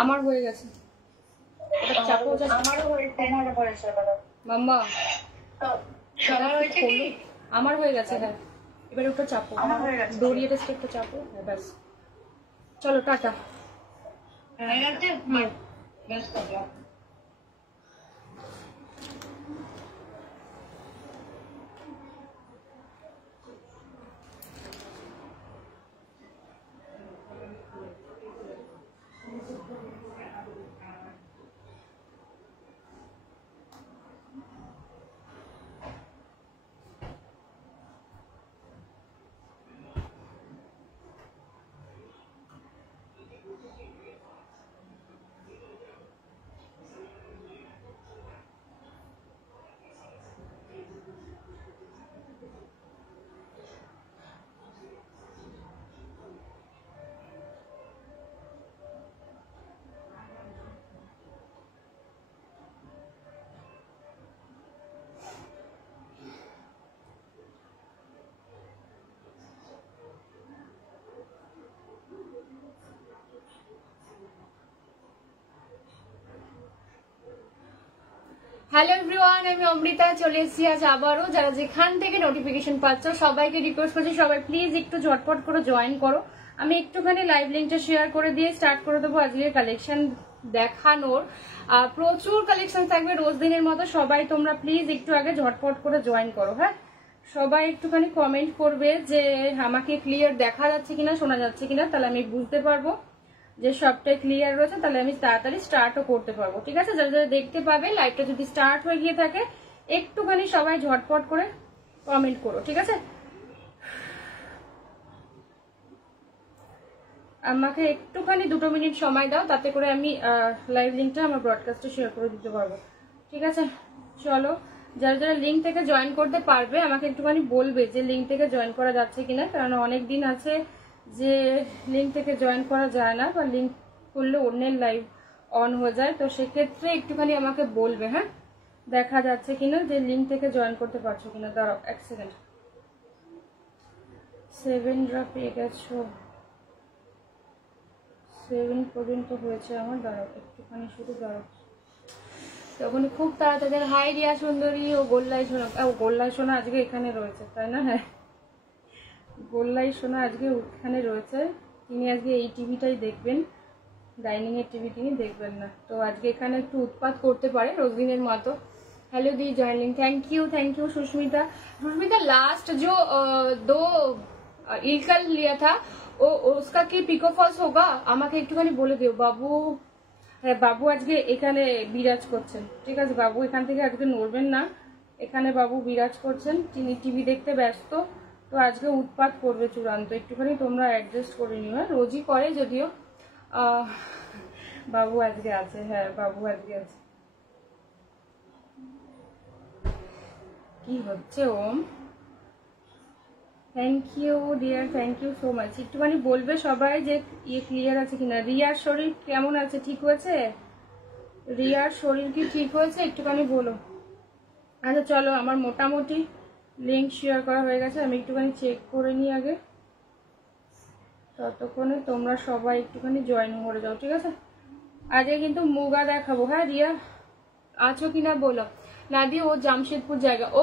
আমার হয়ে গেছে, আমারও হয়েছে মাম্মা সবার হয়েছে কি? আমার হয়ে গেছে। হ্যাঁ এবারে ওটা চাপো, দড়িয়ে টেস্টটা চাপো। হ্যাঁ ব্যাস, চলো টাটা। হয়ে গেছে, বেশ করলাম। হ্যালো এভরিওয়ান, আমি অমৃতা চলে এসেছি আজ আবারও। যারা যেখান থেকে নোটিফিকেশন পাচ্ছ সবাইকে রিকোয়েস্ট করছি সবাই প্লিজ একটু ঝটপট করে জয়েন করো। আমি একটুখানি লাইভ লিঙ্কটা শেয়ার করে দিয়ে স্টার্ট করে দেবো আজকের কালেকশন দেখানোর। প্রচুর কালেকশন থাকবে রোজ দিনের মতো। সবাই তোমরা প্লিজ একটু আগে ঝটপট করে জয়েন করো। হ্যাঁ সবাই একটুখানি কমেন্ট করবে যে আমাকে ক্লিয়ার দেখা যাচ্ছে কিনা, শোনা যাচ্ছে কিনা, তাহলে আমি বুঝতে পারবো যে সবটাই ক্লিয়ার রয়েছে, তাহলে আমি তাড়াতাড়ি স্টার্টও করতে পারবো। ঠিক আছে, যারা যারা দেখতে পাবে লাইভটা যদি স্টার্ট হয়ে গিয়ে থাকে একটুখানি সবাই ঝটপট করে কমেন্ট করো। ঠিক আছে, আমাকে একটুখানি 2 মিনিট সময় দাও, তাতে করে আমি লাইভ লিঙ্কটা আমার ব্রডকাস্টে শেয়ার করে দিতে পারবো। ঠিক আছে, চলো যারা যারা লিঙ্ক থেকে জয়েন করতে পারবে আমাকে একটুখানি বলবে যে লিঙ্ক থেকে জয়েন করা যাচ্ছে কিনা, কারণ অনেক দিন আছে যে লিঙ্ক থেকে জয়েন করা যায় না, বা লিঙ্ক করলে অন্যের লাইভ অন হয়ে যায়। তো সেক্ষেত্রে একটুখানি আমাকে বলবে হ্যাঁ দেখা যাচ্ছে কিনা, যে লিঙ্ক থেকে জয়েন করতে পারছো কিনা। দাঁড়াও 1 সেকেন্ড। 7 পেয়ে গেছো, 7 পর্যন্ত হয়েছে আমার। দাঁড়াও একটুখানি, শুধু দাঁড়াও। তখন খুব তাড়াতাড়ি হাই রিয়া সুন্দরী ও গোল্লাই সোনা। ও গোল্লাই সোনা আজকে এখানে রয়েছে তাই না? হ্যাঁ গোল্লাই সোনা আজকে এখানে রয়েছে। তিনি আজকে এই টিভিটাই দেখবেন, ডাইনিং এর টিভি তিনি দেখবেন না। তো আজকে এখানে একটু উৎপাত করতে পারে রোজ দিনের মতো। Hello the joining, thank you Sushmita. Sushmita last जो 2 इलकल लिया था वो उसका কি পিকো ফলস होगा আমাকে একটুখানি বলে দিও। বাবু, হ্যাঁ বাবু আজকে এখানে বিরাজ করছেন। ঠিক আছে, বাবু এখান থেকে আজকে নড়বেন না, এখানে বাবু বিরাজ করছেন, তিনি টিভি দেখতে ব্যস্ত। তো আজকে উৎপাত করবে চূড়ান্ত, একটুখানি তোমরা অ্যাডজাস্ট করে নিও। হ্যাঁ রোজই করে যদিও, বাবু আজকে আছে। হ্যাঁ বাবু আজকে আছে। কি হচ্ছে Om? Thank you dear, thank you so much. একটুখানি বলবে সবাই যে ইয়ে ক্লিয়ার আছে কিনা। রিয়ার শরীর কেমন আছে, ঠিক হয়েছে? রিয়ার শরীর কি ঠিক হয়েছে একটুখানি বলো। আচ্ছা চলো, আমার মোটামুটি লিঙ্ক শেয়ার করা হয়ে গেছে, আমি একটুখানি চেক করে নিই আগে, ততক্ষণে তোমরা সবাই একটুখানি জয়েন করে যাও। ঠিক আছে, আজকে কিন্তু মুগা দেখাবো। হ্যাঁ রিয়া আছো কিনা বলো। নাদি ও জামশেদপুর জায়গা, ও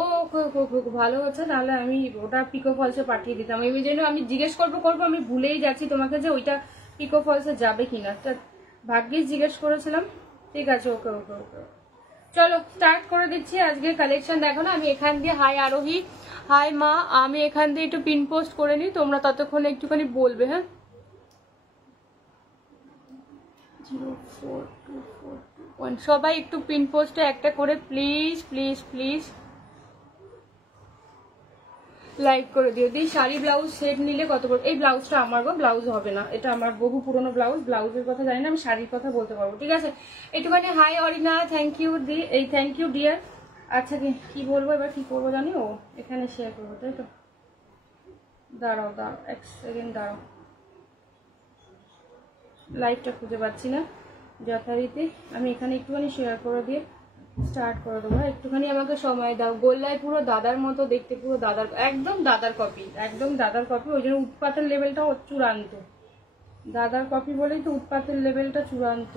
ভালো হচ্ছে, তাহলে আমি ওটা পিকো ফলসে পাঠিয়ে দিতাম। এই জন্য আমি জিজ্ঞেস করবো আমি ভুলেই যাচ্ছি তোমাকে যে ওইটা পিকো ফলসে যাবে কিনা। ভাগ্যিস জিজ্ঞেস করেছিলাম। ঠিক আছে, ওকে ওকে ওকে, চলো স্টার্ট করে দিচ্ছি আজকে কালেকশন দেখানো। আমি এখান দিয়ে হাই আরোহী, হাই মা, আমি এখান দিয়ে একটু পিন পোস্ট করে নিই, তোমরা ততক্ষণে একটুখানি বলবে। হ্যাঁ 04241 সবাই একটু পিন পোস্টে একটা করে প্লিজ প্লিজ প্লিজ লাইক করে দিও। দি শাড়ি ব্লাউজ সেট নিলে কত করে? এই ব্লাউজটা আমার গো, ব্লাউজ হবে না, এটা আমার বহু পুরনো ব্লাউজ, ব্লাউজের কথা জানি না, আমি শাড়ির কথা বলতে পারবো। ঠিক আছে, একটুখানি হাই অরিনা, থ্যাংক ইউ দি, এই থ্যাংক ইউ ডিয়ার। আচ্ছা কি বলবো এবার, কি করবো জানি, ও এখানে শেয়ার করবো তাই তো। দাঁড়াও 1 সেকেন্ড দাঁড়াও, লাইভটা খুঁজে পাচ্ছি না যথারীতি। আমি এখানে একটুখানি শেয়ার করে দিয়ে স্টার্ট করে দেবো। একটুখানি আমাকে সময় দাও। গোল্লাই পুরো দাদার মতো দেখতে, পুরো দাদার, একদম দাদার কপি, একদম দাদার কপি। ওই জন্য উৎপাতের লেভেলটা চূড়ান্ত। দাদার কপি বলেই তো উৎপাতের লেভেলটা চূড়ান্ত।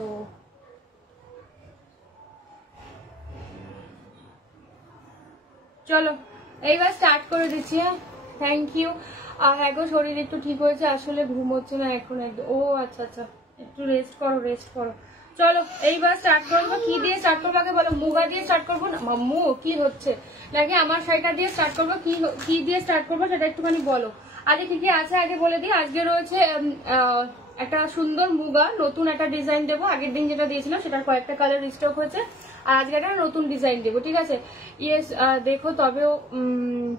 চলো এইবার স্টার্ট করে দিচ্ছি। হ্যাঁ, থ্যাংক ইউ। আর হ্যাঁ গো, শরীর একটু ঠিক হয়েছে, আসলে ঘুম হচ্ছে না এখন একদম। ও আচ্ছা আচ্ছা, একটু রেস্ট করো রেস্ট করো। চলো এইবার স্টার্ট করবো। কি দিয়ে স্টার্ট করবো আগে বলো? মুগা দিয়ে স্টার্ট করবো না মাম্মু? কি হচ্ছে নাকি আমার শাড়িটা দিয়ে স্টার্ট করবো? কি দিয়ে স্টার্ট করবো সেটা একটুখানি বলো। আজকে কি কি আছে আগে বলে দিই। আজকে রয়েছে একটা সুন্দর মুগা, নতুন একটা ডিজাইন দেবো। আগের দিন যেটা দিয়েছিলাম সেটার কয়েকটা কালার স্টক হয়েছে, আর আজকে একটা নতুন ডিজাইন দেবো, ঠিক আছে? ইয়েস, দেখো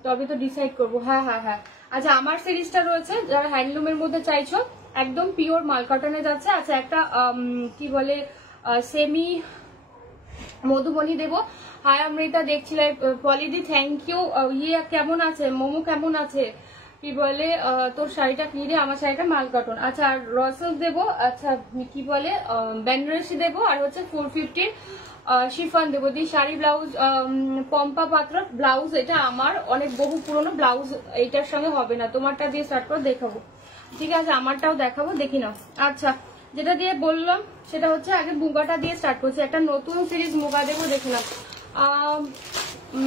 তবে তো ডিসাইড করবো। হ্যাঁ হ্যাঁ হ্যাঁ। আচ্ছা, আমার সিরিজটা রয়েছে যারা হ্যান্ডলুমের মধ্যে চাইছো, একদম পিওর মাল কটনে যাচ্ছে। আচ্ছা, একটা কি বলে সেমি মধুবনী দেবো। হাই অমৃতা, দেখছিলে পলিদি, থ্যাংক ইউ। ইয়ে কেমন আছে? মোমো কেমন আছে? কি বলে তোর শাড়িটা কি রে? আমার শাড়িটা মাল কটন। আচ্ছা, আর রসল দেবো। আচ্ছা, কি বলে বেনারসি দেবো। আর হচ্ছে 450 শিফন দেবো। দি শাড়ি ব্লাউজ পম্পা পাত্র ব্লাউজ, এটা আমার অনেক বহু পুরনো ব্লাউজ, এইটার সঙ্গে হবে না। তোমারটা দিয়ে স্টার্ট করে দেখাবো, ঠিক আছে? আমারটাও দেখাবো, দেখি নাও। আচ্ছা, যেটা দিয়ে বললাম সেটা হচ্ছে আগে মুগাটা দিয়ে স্টার্ট করছি। একটা নতুন সিরিজ মুগা দেবো, দেখে নাও।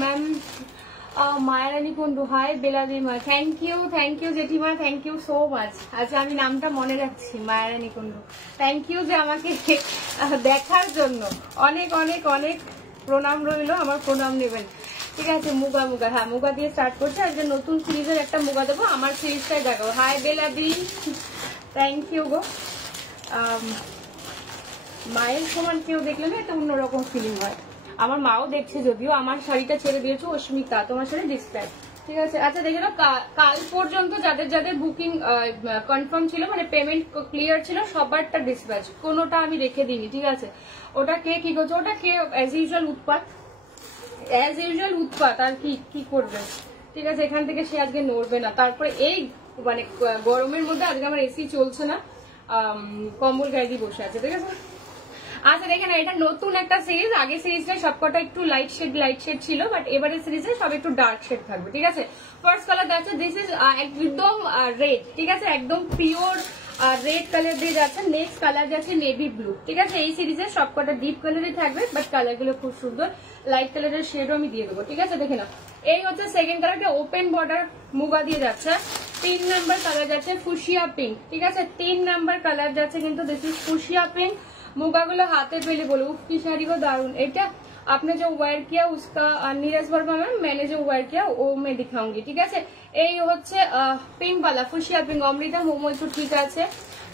ম্যাম মায়ারানী কুন্ডু, হাই বেলাদি মা, থ্যাংক ইউ জেঠিমা, থ্যাংক ইউ সো মাচ। আচ্ছা, আমি নামটা মনে রাখছি, মায়ারানী কুন্ডু। থ্যাংক ইউ যে আমাকে দেখার জন্য, অনেক অনেক অনেক প্রণাম রইল, আমার প্রণাম নেবেন, ঠিক আছে? মুগা হ্যাঁ, মুগা দিয়ে স্টার্ট করছে। আজকে নতুন সিরিজের একটা মুগা দেবো, আমার সিরিজটাই দেখাবো। হাই বেলাদি, থ্যাংক ইউ গো। মায়ের সমান কেউ দেখলে না একটা অন্যরকম ফিলিং হয়। আমার মাও দেখছে, যদিও আমার শাড়িটা ছেড়ে দিয়েছো অস্মিতা, তোমার সাথে ডিসপ্যাচ, ঠিক আছে? আচ্ছা, দেখে নাও, কাল পর্যন্ত যাদের যাদের বুকিং কনফার্ম ছিল, মানে পেমেন্ট ক্লিয়ার ছিল, সবারটা ডিসপ্যাচ, কোনোটা আমি রেখে দিইনি, ঠিক আছে? ওটা কে কি করছে? ওটা কে অ্যাজ ইউজুয়াল উৎপাত, আর কি করবে, ঠিক আছে? এখান থেকে সে আজকে নড়বে না। তারপরে এই মানে গরমের মধ্যে আজকে আমার এসি চলছে না, কম্বল গায়ে দিয়ে বসে আছে, ঠিক আছে? আচ্ছা, দেখেন, এটা নতুন একটা সিরিজ। আগে সিরিজটা সবকটা একটু লাইট শেড ছিল, বাট এবারে সিরিজে সব একটু ডার্ক শেড থাকবে, ঠিক আছে? ফার্স্ট কালার যাচ্ছে, দিস ইজ একদম রেড, ঠিক আছে? একদম পিওর রেড কালার দিয়ে যাচ্ছে। নেক্সট কালার যাচ্ছে নেভি ব্লু, ঠিক আছে? এই সিরিজের সবকটা ডিপ কালারই থাকবে, বাট কালার গুলো খুব সুন্দর। লাইট কালারের শেডও আমি দিয়ে দেবো, ঠিক আছে? দেখে নাও, এই হচ্ছে সেকেন্ড কালারটা, ওপেন বর্ডার মুগা দিয়ে যাচ্ছে। 3 নাম্বার কালার যাচ্ছে ফুশিয়া পিঙ্ক, ঠিক আছে? 3 নাম্বার কালার যাচ্ছে কিন্তু দিস ইজ ফুশিয়া পিঙ্ক। मुगागुलो हाथे पेले बोलो उफ की साड़ी को दारुण। এটা आपने जो वेयर किया उसका नीरज वर्मा मैम, मैंने जो वेयर किया वो मैं दिखाऊंगी, ঠিক আছে? এই হচ্ছে পিঙ্ক वाला ফুশিয়া পিঙ্ক। অমৃতা মোমো একটু ঠিক আছে,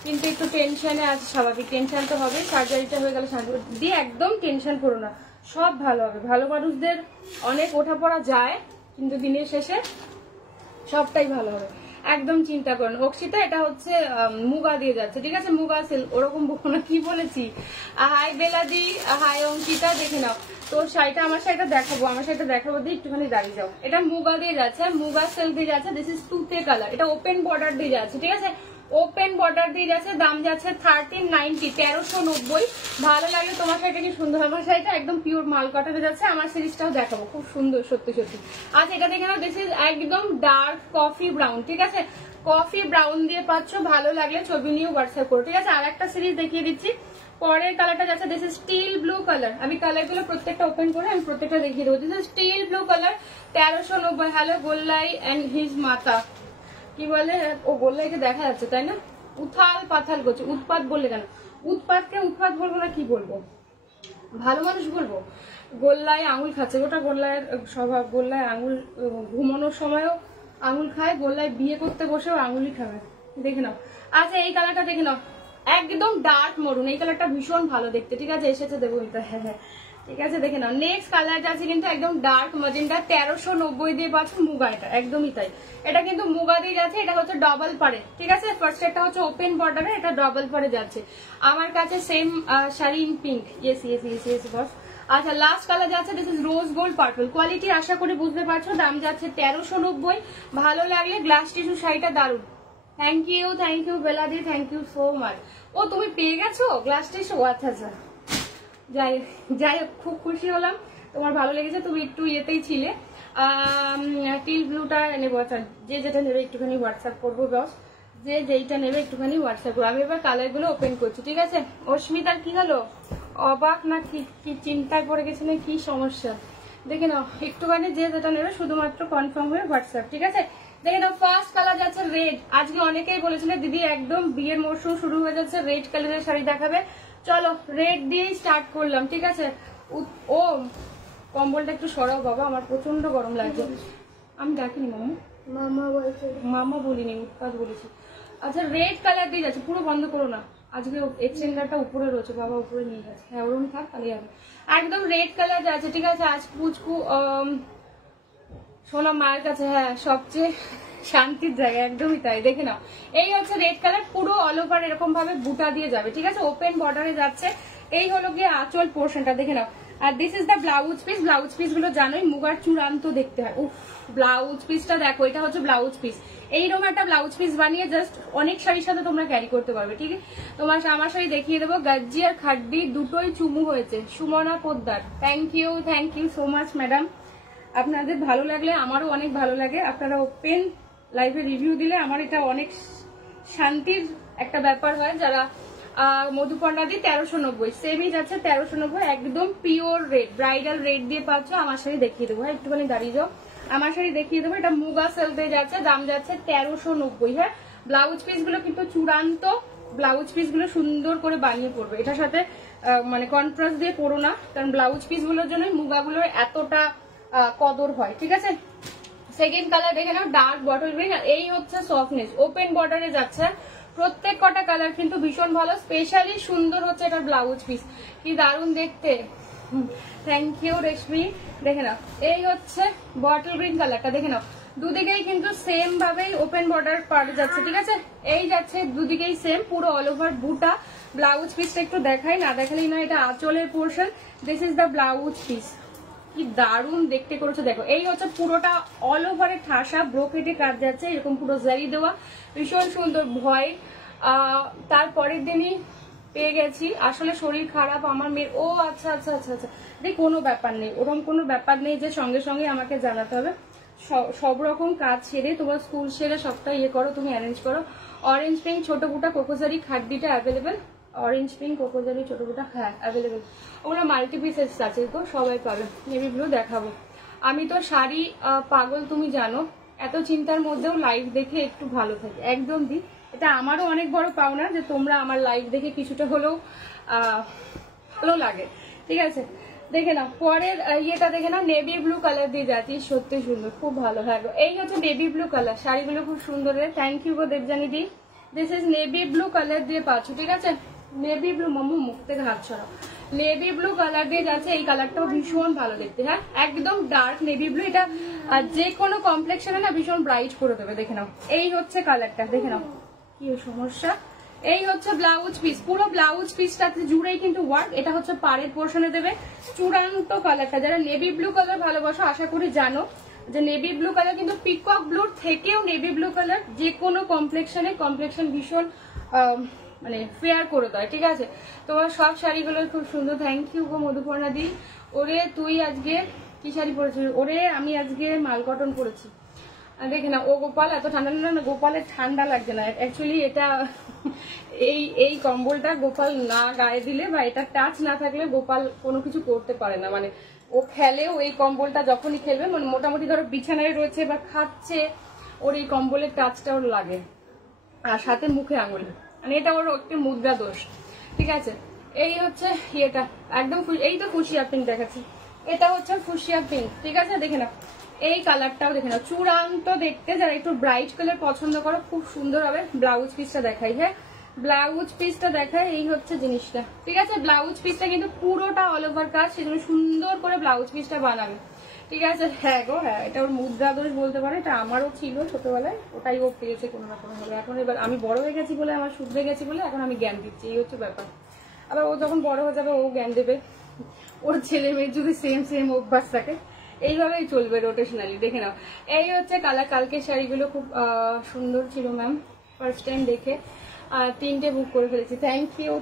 কিন্তু একটু টেনশনে আছে, স্বাভাবিক টেনশন তো হবে, সার্জারিটা হয়ে গেল দিয়ে, একদম টেনশন করো না, সব ভালো হবে। ভালো মানুষদের অনেক ওঠা পড়া যায়, কিন্তু দিনের শেষে সবটাই ভালো হবে, একদম চিন্তা করেন। অক্ষিতা, এটা হচ্ছে মুগা দিয়ে যাচ্ছে, ঠিক আছে? মুগা সেল, ওরকম না, কি বলেছি? হাই বেলাদি, হাই অঙ্কিতা, দেখে নাও তোর শাড়িটা, আমার শাড়িটা দেখাবো, দিয়ে একটুখানি দাঁড়িয়ে যাও। এটা মুগা দিয়ে যাচ্ছে, মুগা সেল দিয়ে যাচ্ছে। দিস ইজ তুতে কালার, এটা ওপেন বর্ডার দিয়ে যাচ্ছে, ঠিক আছে? ওপেন বর্ডার দিয়ে যাচ্ছে। দাম যাচ্ছে 1390, 1390। ভালো লাগলে তোমার শাড়িটা কি সুন্দর। আমার শাড়িটা একদম পিওর মাল কটনে যাচ্ছে। আমার সিরিজটাও দেখাবো, খুব সুন্দর, সত্যি সত্যি। আচ্ছা, এটা দেখে নাও, দিস ইজ একদম ডার্ক কফি ব্রাউন, ঠিক আছে? কফি ব্রাউন দিয়ে পাচ্ছ। ভালো লাগলে ছবি নিয়ে হোয়াটসঅ্যাপ করো, ঠিক আছে? আর একটা সিরিজ দেখিয়ে দিচ্ছি। পরের কালারটা যাচ্ছে this is steel blue colour. আমি কালারগুলো প্রত্যেকটা ওপেন করে আমি প্রত্যেকটা দেখিয়ে দেবো। This is steel blue colour, 1390। Hello Gollai and his মাতা, কি বলে ও গোল্লাইকে দেখা যাচ্ছে, তাই না? উথাল পাথাল করছে। উৎপাত বললে কেন? উৎপাতকে উৎপাত বলবো না, কি বলবো? ভালো মানুষ বলবো? গোল্লায় আঙুল খাচ্ছে, ওটা গোল্লায়ের স্বভাব। গোল্লায় আঙুল ঘুমানোর সময়ও আঙুল খায়, গোল্লায় বিয়ে করতে বসেও আঙুলই খাবে, দেখে নাও। আচ্ছা, এই কালারটা দেখে নাও, একদম ডার্ক মরুন। এই কালারটা ভীষণ ভালো দেখতে, ঠিক আছে? এসেছে দেবো এটা, হ্যাঁ হ্যাঁ, ঠিক আছে? দেখে নাও। নেক্সট কালার আছে কিন্তু একদম ডার্ক ম্যাজেন্টা, 1390 দিয়ে পাচ্ছ মুগা, এটা একদমই তাই। এটা কিন্তু মুগা দিয়ে যাচ্ছে, এটা হচ্ছে ডবল পারে, ঠিক আছে? ফার্স্ট এটা হচ্ছে ওপেন বর্ডারে, এটা ডবল পারে যাচ্ছে। আমার কাছে same sari in pink, yes yes yes yes boss. আচ্ছা, লাস্ট কালার যাচ্ছে this is rose gold purple. Quality আশা করি বুঝতে পারছো। দাম যাচ্ছে 1390। ভালো লাগলে গ্লাস টিস্যু শাড়িটা দারুণ। থ্যাংক ইউ বেলাদি, থ্যাংক ইউ সো মাচ। ও তুমি পেয়ে গেছো গ্লাস টিস্যু? আচ্ছা আচ্ছা, যাই হোক, খুব খুশি হলাম তোমার ভালো লেগেছে। তুমি একটু ইয়েতেই ছিলে। টিল ব্লুটা নেবো। আচ্ছা, যে যেটা নেবে একটুখানি হোয়াটসঅ্যাপ করবো বস। যে যেইটা নেবে একটুখানি হোয়াটসঅ্যাপ করো। আমি এবার কালারগুলো ওপেন করছি, ঠিক আছে? অস্মিতার কি হলো, অবাক না কি চিন্তায় পড়ে গেছে না কি সমস্যা? দেখে নাও একটুখানি যে যেটা নেবে শুধুমাত্র কনফার্ম হয়ে হোয়াটসঅ্যাপ, ঠিক আছে? দেখে নাও ফার্স্ট কালার যাচ্ছে রেড। আজকে অনেকেই বলেছিলেন দিদি একদম বিয়ের মরশুম শুরু হয়ে যাচ্ছে, রেড কালারের শাড়ি দেখাবে। চলো রেড দিয়েই স্টার্ট করলাম, ঠিক আছে? ও কম্বলটা একটু সরাও বাবা, আমার প্রচন্ড গরম লাগছে। আমি ডাকিনি মামা, মামা বলছে, মামা বলিনি, উৎপাত বলেছি। আচ্ছা রেড কালার দিয়ে যাচ্ছে, পুরো বন্ধ করো না। আজকে এক্সটেন্ডারটা উপরে রয়েছে, বাবা উপরে নিয়ে গেছে। হ্যাঁ ওরম থাক, তাহলে হবে। একদম রেড কালার যাচ্ছে, ঠিক আছে? আজ পুচকু সোনা মায়ের কাছে, হ্যাঁ সবচেয়ে শান্তির জায়গা, একদমই তাই। দেখে নাও এই হচ্ছে রেড কালার, পুরো অল ওভার এরকম ভাবে বুটা দিয়ে যাবে, ঠিক আছে? ওপেন বর্ডারে যাচ্ছে। এই হলো গিয়ে আঁচল পোর্শনটা, দেখে নাও। আর this is the blouse piece. Blouse piece গুলো জানোই মুগার চূড়ান্ত দেখতে হয়। উফ ব্লাউজ পিসটা দেখো, এটা হচ্ছে ব্লাউজ পিস। এইরকম একটা ব্লাউজ পিস বানিয়ে জাস্ট অনেক শাড়ির সাথে তোমরা ক্যারি করতে পারবে, ঠিক আছে? তোমার আমার শাড়ি দেখিয়ে দেবো, গাজ্জি আর খাড্ডি দুটোই চুমু হয়েছে। Sumana Poddar, thank you so much madam. আপনাদের ভালো লাগলে আমারও অনেক ভালো লাগে। আপনারা ওপেন লাইভে রিভিউ দিলে আমার এটা অনেক শান্তির একটা ব্যাপার হয়। যারা মধুপর্ণাদি 1390, সেমই যাচ্ছে 1390, একদম পিওর রেড, ব্রাইডাল রেড দিয়ে পাচ্ছ। আমার শাড়ি দেখিয়ে দেবো, হ্যাঁ একটুখানি দাঁড়িয়ে যাও, আমার শাড়ি দেখিয়ে দেবো। এটা মুগা সেলতে যাচ্ছে, দাম যাচ্ছে 1390। হ্যাঁ ব্লাউজ পিস গুলো কিন্তু চূড়ান্ত, ব্লাউজ পিস গুলো সুন্দর করে বানিয়ে পড়বে। এটার সাথে মানে কন্ট্রাস্ট দিয়ে পড়ো না, কারণ ব্লাউজ পিস গুলোর জন্য মুগাগুলোর এতটা কদর হয়, ঠিক আছে? সেকেন্ড কালার দেখে নাও, ডার্ক বটল গ্রিন। আর এই হচ্ছে সফটনেস, ওপেন বর্ডারে যাচ্ছে। প্রত্যেক কটা কালার কিন্তু ভীষণ ভালো, স্পেশালি সুন্দর হচ্ছে এটা ব্লাউজ পিস, কি দারুণ দেখতে। থ্যাংক ইউ রেশমি। দেখে নাও এই হচ্ছে বটল গ্রিন কালারটা, দেখে নাও দুদিকেই কিন্তু সেম ভাবেই ওপেন বর্ডার পার যাচ্ছে, ঠিক আছে? এই যাচ্ছে দুদিকেই সেম, পুরো অল ওভার বুটা। ব্লাউজ পিসটা একটু দেখাই, না দেখালেই না, এটা আঁচলের portion. This is the blouse piece, কি দারুণ দেখতে করেছে দেখো। এই হচ্ছে পুরোটা অল ওভারে ঠাসা ব্রোকেটে কাজ যাচ্ছে, এরকম পুরো জারি দেওয়া, ভীষণ সুন্দর। ভয় তারপরের দিনই পেয়ে গেছি, আসলে শরীর খারাপ আমার মেয়ের। ও আচ্ছা আচ্ছা আচ্ছা আচ্ছা, দেখ কোনো ব্যাপার নেই, ওরকম কোনো ব্যাপার নেই যে সঙ্গে সঙ্গে আমাকে জানাতে হবে। সব রকম কাজ সেরে, তোমার স্কুল সেরে সবটা ইয়ে করো, তুমি অ্যারেঞ্জ করো। অরেঞ্জ পিঙ্ক ছোট বুটা কোকোজারি খাড্ডিটা অ্যাভেলেবেল, অরেঞ্জ পিঙ্ক কোকোজারি ছোট বুটা, হ্যাঁ অ্যাভেলেবেল। ওগুলো মাল্টি পিসেস আছে তো, সবাই পাবে। নেভি ব্লু দেখাবো। আমি তো শাড়ি পাগল তুমি জানো, এত চিন্তার মধ্যেও লাইভ দেখে একটু ভালো থাকে, একদম দি। এটা আমারও অনেক বড় পাওনা যে তোমরা আমার লাইভ দেখে কিছুটা হলেও ভালো লাগে, ঠিক আছে? দেখে নাও পরের ইয়েটা, দেখে নাও নেভি ব্লু কালার দিয়ে যাচ্ছি, সত্যি সুন্দর, খুব ভালো। হ্যাঁ এই হচ্ছে নেভি ব্লু কালার, শাড়িগুলো খুব সুন্দর। থ্যাংক ইউ গো দেবজানি দি। This is navy blue colour দিয়ে পাচ্ছ, ঠিক আছে? নেভি ব্লু, মামু মুখ থেকে হাত ছড়াও। নেভি ব্লু কালার দিয়ে যাচ্ছে, এই কালারটাও ভীষণ ভালো দেখতে। হ্যাঁ একদম ডার্ক নেভি ব্লু, এটা যে কোনো কমপ্লেক্সনে না ভীষণ ব্রাইট করে দেবে। দেখে নাও এই হচ্ছে কালারটা, দেখে নাও কি সমস্যা। এই হচ্ছে ব্লাউজ পিস, পুরো ব্লাউজ পিসটাতে জুড়েই কিন্তু ওয়ার্ক। এটা হচ্ছে পাড়ের পোর্শনে দেবে চূড়ান্ত কালারটা। যারা নেভি ব্লু কালার ভালোবাসো আশা করি জানো যে নেভি ব্লু কালার কিন্তু পিকক ব্লুর থেকেও নেভি ব্লু কালার যে কোনো কমপ্লেক্সন ভীষণ মানে ফেয়ার করে দেয়, ঠিক আছে? তোমার সব শাড়িগুলো খুব সুন্দর। থ্যাংক ইউ গো মধুপর্ণা দি। ওরে তুই আজকে কি শাড়ি পরেছিস? ওরে আমি আজকে মাল কটন পরেছি। দেখে না ও গোপাল, এত ঠান্ডা না, গোপালের ঠান্ডা লাগছে না অ্যাকচুয়ালি। এটা এই কম্বলটা গোপাল না গায়ে দিলে বা এটা টাচ না থাকলে গোপাল কোনো কিছু করতে পারে না। মানে ও খেলেও এই কম্বলটা যখনই খেলবে, মানে মোটামুটি ধরো বিছানায় রয়েছে বা খাচ্ছে, ওর এই কম্বলের টাচটা ওর লাগে। আর সাথে মুখে আঙুল, মানে এটা ওর একটি মুদ্রা দোষ, ঠিক আছে? এই হচ্ছে ইয়েটা একদম, এই তো ফুসিয়া পিঙ্ক দেখাচ্ছি, এটা হচ্ছে ফুসিয়া পিঙ্ক, ঠিক আছে? দেখে না এই কালারটাও দেখে না, চূড়ান্ত দেখতে। যারা একটু ব্রাইট কালার পছন্দ করো খুব সুন্দর হবে। ব্লাউজ পিসটা দেখাই, হ্যাঁ ব্লাউজ পিসটা দেখায়। এই হচ্ছে জিনিসটা, ঠিক আছে? ব্লাউজ পিসটা কিন্তু পুরোটা অল ওভার কাজ, সেজন্য সুন্দর করে ব্লাউজ পিসটা বানাবে, ঠিক আছে? হ্যাঁ গো হ্যাঁ, এটা ওর মুদ্রা দোষ বলতে পারে, এটা আমারও ছিল ছোটবেলায়, ওটাই ও পেয়েছে কোনো না কোনো ভাবে। এখন এবার আমি বড় হয়ে গেছি বলে, আমার শুধরে গেছি বলে এখন আমি জ্ঞান দিচ্ছি, এই হচ্ছে ব্যাপার। আবার ও যখন বড় হয়ে যাবে ও জ্ঞান দেবে। ওর ছেলে মেয়ের যদি সেম অভ্যাস থাকে এইভাবেই চলবে রোটেশনালি। দেখে নাও এই হচ্ছে কালার। কালকে শাড়িগুলো খুব সুন্দর ছিল ম্যাম, ফার্স্ট টাইম দেখে 3টে বুক করে ফেলেছি। Thank you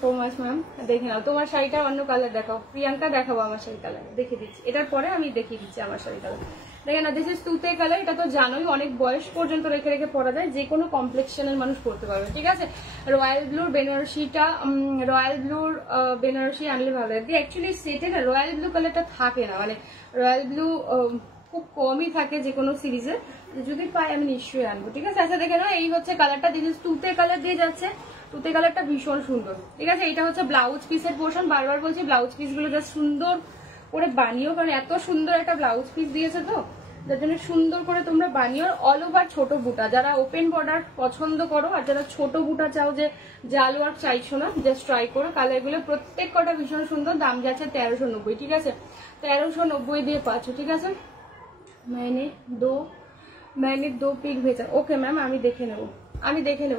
so much ma'am. দেখে নাও তোমার শাড়িটা অন্য কালার দেখাও, প্রিয়াঙ্কা দেখাবো আমার শাড়ি কালার, দেখে দিচ্ছি এটার পরে আমি দেখিয়ে দিচ্ছি আমার শাড়ি কালার। দেখে না, দিস ইজ তুতে কালার। এটা তো জানোই অনেক বয়স পর্যন্ত রেখে রেখে পরা যায়, যে কোনো কমপ্লেক্সনের মানুষ পরতে পারবে, ঠিক আছে। রয়্যাল ব্লুর বেনারসিটা, রয়্যাল ব্লুর বেনারসি আনলে ভালো লাগে। অ্যাকচুয়ালি সেটে না রয়্যাল ব্লু কালারটা থাকে না, মানে রয়্যাল ব্লু খুব কমই থাকে যে কোনো সিরিজে। যদি পাই আমি নিশ্চয়ই আনবো, ঠিক আছে। আচ্ছা দেখে নাও, এই হচ্ছে কালারটা, দিস ইজ তুতে কালার দিয়ে যাচ্ছে। তুতে কালারটা ভীষণ সুন্দর, ঠিক আছে। এটা হচ্ছে ব্লাউজ পিসের পোর্শন। বারবার বলছি ব্লাউজ পিস গুলো জাস্ট সুন্দর করে বানিও, কারণ এত সুন্দর একটা ব্লাউজ পিস দিয়েছে তো, যার জন্য সুন্দর করে তোমরা বানিও। অল ওভার ছোট বুটা, যারা ওপেন বর্ডার পছন্দ করো আর যারা ছোট বুটা চাও, যে জাল ওয়ার্ক চাইছো না, জাস্ট ট্রাই করো। কালারগুলো প্রত্যেক কটা ভীষণ সুন্দর। দাম যাচ্ছে 1390, ঠিক আছে। 1390 দিয়ে পাচ্ছ, ঠিক আছে। मैंने दो पिक भेजा। ওকে ম্যাম, আমি দেখে নেবো,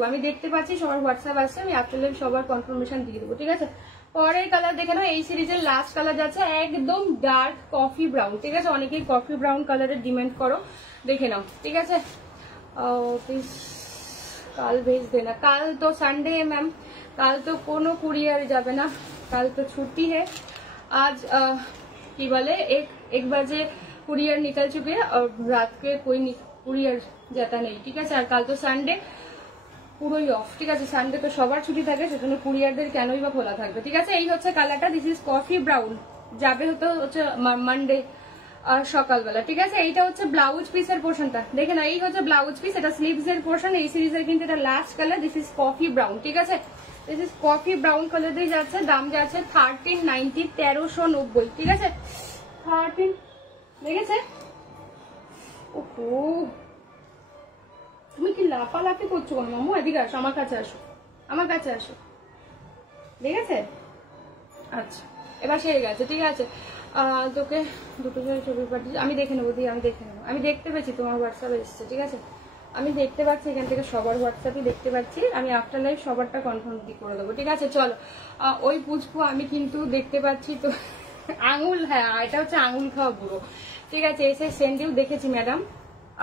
আমি দেখতে পাচ্ছি সবার হোয়াটসঅ্যাপ আসছে, আমি আফটার সবার কনফার্মেশন দিয়ে দেবো, ঠিক আছে। পরের কালার দেখে নাও, এই সিরিজের লাস্ট কালার যাচ্ছে একদম ডার্ক কফি ব্রাউন, ঠিক আছে। অনেকেই কফি ব্রাউন কালারের ডিমান্ড করো, দেখে নাও, ঠিক আছে। প্লিজ কাল भेज देना। কাল তো সানডে है मैम, কাল তো কোনো কুরিয়ার যাবে না, কাল তো ছুটি है। आज কি বলে एक बजे कुरियर निकल चुके हैं और रात के कोई कुरियर जाता नहीं, ठीक है। আর কাল তো সানডে পুরোই অফ, ঠিক আছে। সানডে তো সবার ছুটি থাকে, সেজন্য কুরিয়ারদের কেনই বা খোলা থাকবে, ঠিক আছে। এই হচ্ছে কালারটা, দিস ইজ কফি ব্রাউন, যাবে হচ্ছে মানডে সকালবেলা, ঠিক আছে। এইটা হচ্ছে ব্লাউজ পিসের পোর্শনটা, দেখে না, এই হচ্ছে ব্লাউজ পিস, এটা স্লিভস এর পোর্শন। এই সিরিজের কিন্তু এটা last colour, this is coffee brown, ঠিক আছে। This is coffee brown colour দিয়ে যাচ্ছে। দাম যাচ্ছে 1390, 1390, ঠিক আছে। 13 দেখেছে। ওহো, তুমি কি লাফালাফি করছো কেন মামু? এদিকে আসো, আমার কাছে আসো, আমার কাছে আসো, ঠিক আছে। আচ্ছা, এবার সেরে গেছে, ঠিক আছে। তোকে দুটো ছবি পাঠিয়েছি, আমি দেখে নেবো, দিয়ে আমি দেখে নেবো। আমি দেখতে পেয়েছি তোমার হোয়াটসঅ্যাপে এসছে, ঠিক আছে। আমি দেখতে পাচ্ছি এখান থেকে সবার হোয়াটসঅ্যাপই দেখতে পাচ্ছি। আমি আফটার লাইভ সবারটা কনফার্ম করে দেবো, ঠিক আছে। চলো, ওই পুচকু আমি কিন্তু দেখতে পাচ্ছি তো আঙুল, হ্যাঁ এটা হচ্ছে আঙুল খাওয়া বুড়ো, ঠিক আছে। এসে সেন্ডেও দেখেছি ম্যাডাম,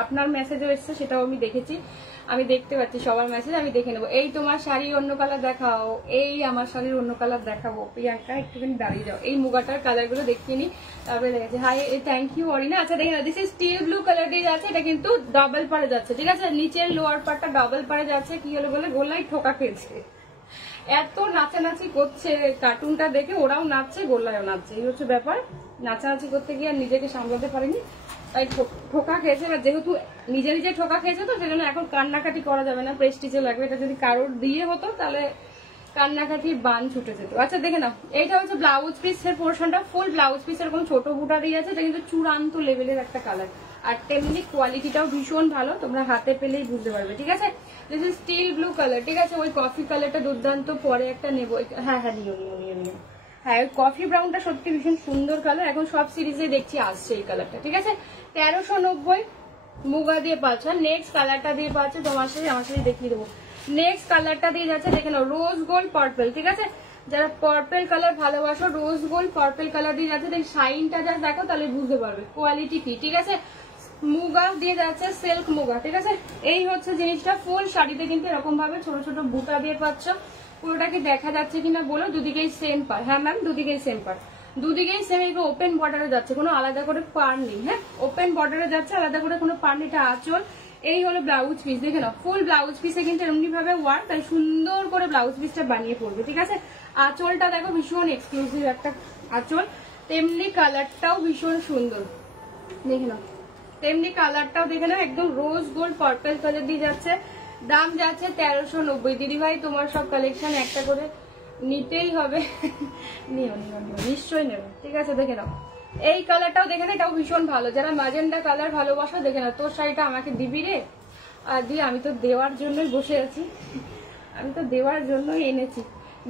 আপনার মেসেজও এসছে, সেটাও আমি দেখেছি। আমি দেখতে পাচ্ছি সবার মেসেজ, আমি দেখে নেবো। এই তোমার শাড়ির অন্য কালার দেখাও, এই আমার শাড়ির অন্য কালার দেখাবো। প্রিয়াঙ্কা একটুখানি দাঁড়িয়ে যাও, এই মুগাটার কালার গুলো দেখিয়ে নি, তারপরে দেখেছি। Hi, thank you Arina. আচ্ছা দেখে না, this is steel blue colour দিয়ে যাচ্ছে। এটা কিন্তু ডাবল পারে যাচ্ছে, ঠিক আছে। নিচের লোয়ার পার্টটা ডাবল পারে যাচ্ছে। কি হলো বলে গোল্লাই ঠোকা খেয়েছে, এত নাচানাচি করছে কার্টুনটা দেখে, ওরাও নাচছে গোল্লায়ও নাচছে, এই হচ্ছে ব্যাপার। নাচানাচি করতে গিয়ে আর নিজেকে সামলাতে পারেনি, তাই ঠোকা খেয়েছে। এবার যেহেতু নিজে নিজে ঠোকা খেয়েছে তো, সেজন্য এখন কান্নাকাটি করা যাবে না, প্রেস্টিজে লাগবে। এটা যদি কারোর দিয়ে হতো তাহলে কান্নাকাটির বান ছুটে যেত। আচ্ছা দেখে নাও, এইটা হচ্ছে ব্লাউজ পিসের পোর্শনটা, ফুল ব্লাউজ পিসের কোন ছোট বুটা দিয়ে আছে। এটা কিন্তু চূড়ান্ত লেভেলের একটা কালার, আর তেমনি কোয়ালিটিটাও ভীষণ ভালো, তোমরা হাতে পেলেই বুঝতে পারবে, ঠিক আছে। This is steel blue colour, ঠিক আছে। ওই কফি কালারটা দুর্দান্ত, পরে একটা নেবো। হ্যাঁ হ্যাঁ, নিও। হ্যাঁ, কফি ব্রাউনটা সত্যি ভীষণ সুন্দর কালার, এখন সব সিরিজে দেখছি আসছে এই কালারটা, ঠিক আছে। 1390 মুগা দিয়ে পাচ্ছ। নেক্সট কালারটা দিয়ে পাচ্ছ, তোমার সাথে আমার সাথে দেখিয়ে দেবো। নেক্সট কালারটা দিয়ে যাচ্ছে, দেখে নাও, রোজ গোল্ড পার্পল, ঠিক আছে। যারা পার্পল কালার ভালোবাসো, রোজ গোল্ড পার্পল কালার দিয়ে যাচ্ছে। দেখ শাইনটা যা দেখো, তাহলে বুঝতে পারবে কোয়ালিটি কি, ঠিক আছে। মুগা দিয়ে যাচ্ছে, সিল্ক মুগা, ঠিক আছে। এই হচ্ছে জিনিসটা, ফুল শাড়িতে কিন্তু এরকম ভাবে ছোট ছোট বুটা দিয়ে পাচ্ছ। পুরোটা কি দেখা যাচ্ছে কিনা বলো? দুদিকেই সেম পার। হ্যাঁ ম্যাম, দুদিকেই সেম পার, দুদিকেই সেম। এই ওপেন বর্ডারে যাচ্ছে, কোনো আলাদা করে পার নেই। হ্যাঁ, ওপেন বর্ডারে যাচ্ছে, আলাদা করে কোনো পার নেই। এটা আঁচল, এই হলো ব্লাউজ পিস, দেখে নাও। ফুল ব্লাউজ পিসে কিন্তু এমনি ভাবে ওয়ার্ক, তাই সুন্দর করে ব্লাউজ পিসটা বানিয়ে পড়বে, ঠিক আছে। আঁচলটা দেখো, ভীষণ এক্সক্লুসিভ একটা আঁচল, তেমনি কালারটাও ভীষণ সুন্দর, দেখে নাও। তেমনি কালারটাও দেখে নাও, একদম রোজ গোল্ড পার্পল কালার দিয়ে যাচ্ছে। দাম যাচ্ছে 1390। দিদি ভাই, তোমার সব কালেকশন একটা করে নিতেই হবে। নিও, নিশ্চয়ই নেব, ঠিক আছে। দেখে নাও, এই কালারটাও দেখে নাও, এটাও ভীষণ ভালো। যারা ম্যাজেন্ডা কালার ভালোবাসো, দেখে নাও। তোর শাড়িটা আমাকে দিবি রে? আর দিয়ে, আমি তো দেওয়ার জন্যই বসে আছি, আমি তো দেওয়ার জন্যই এনেছি,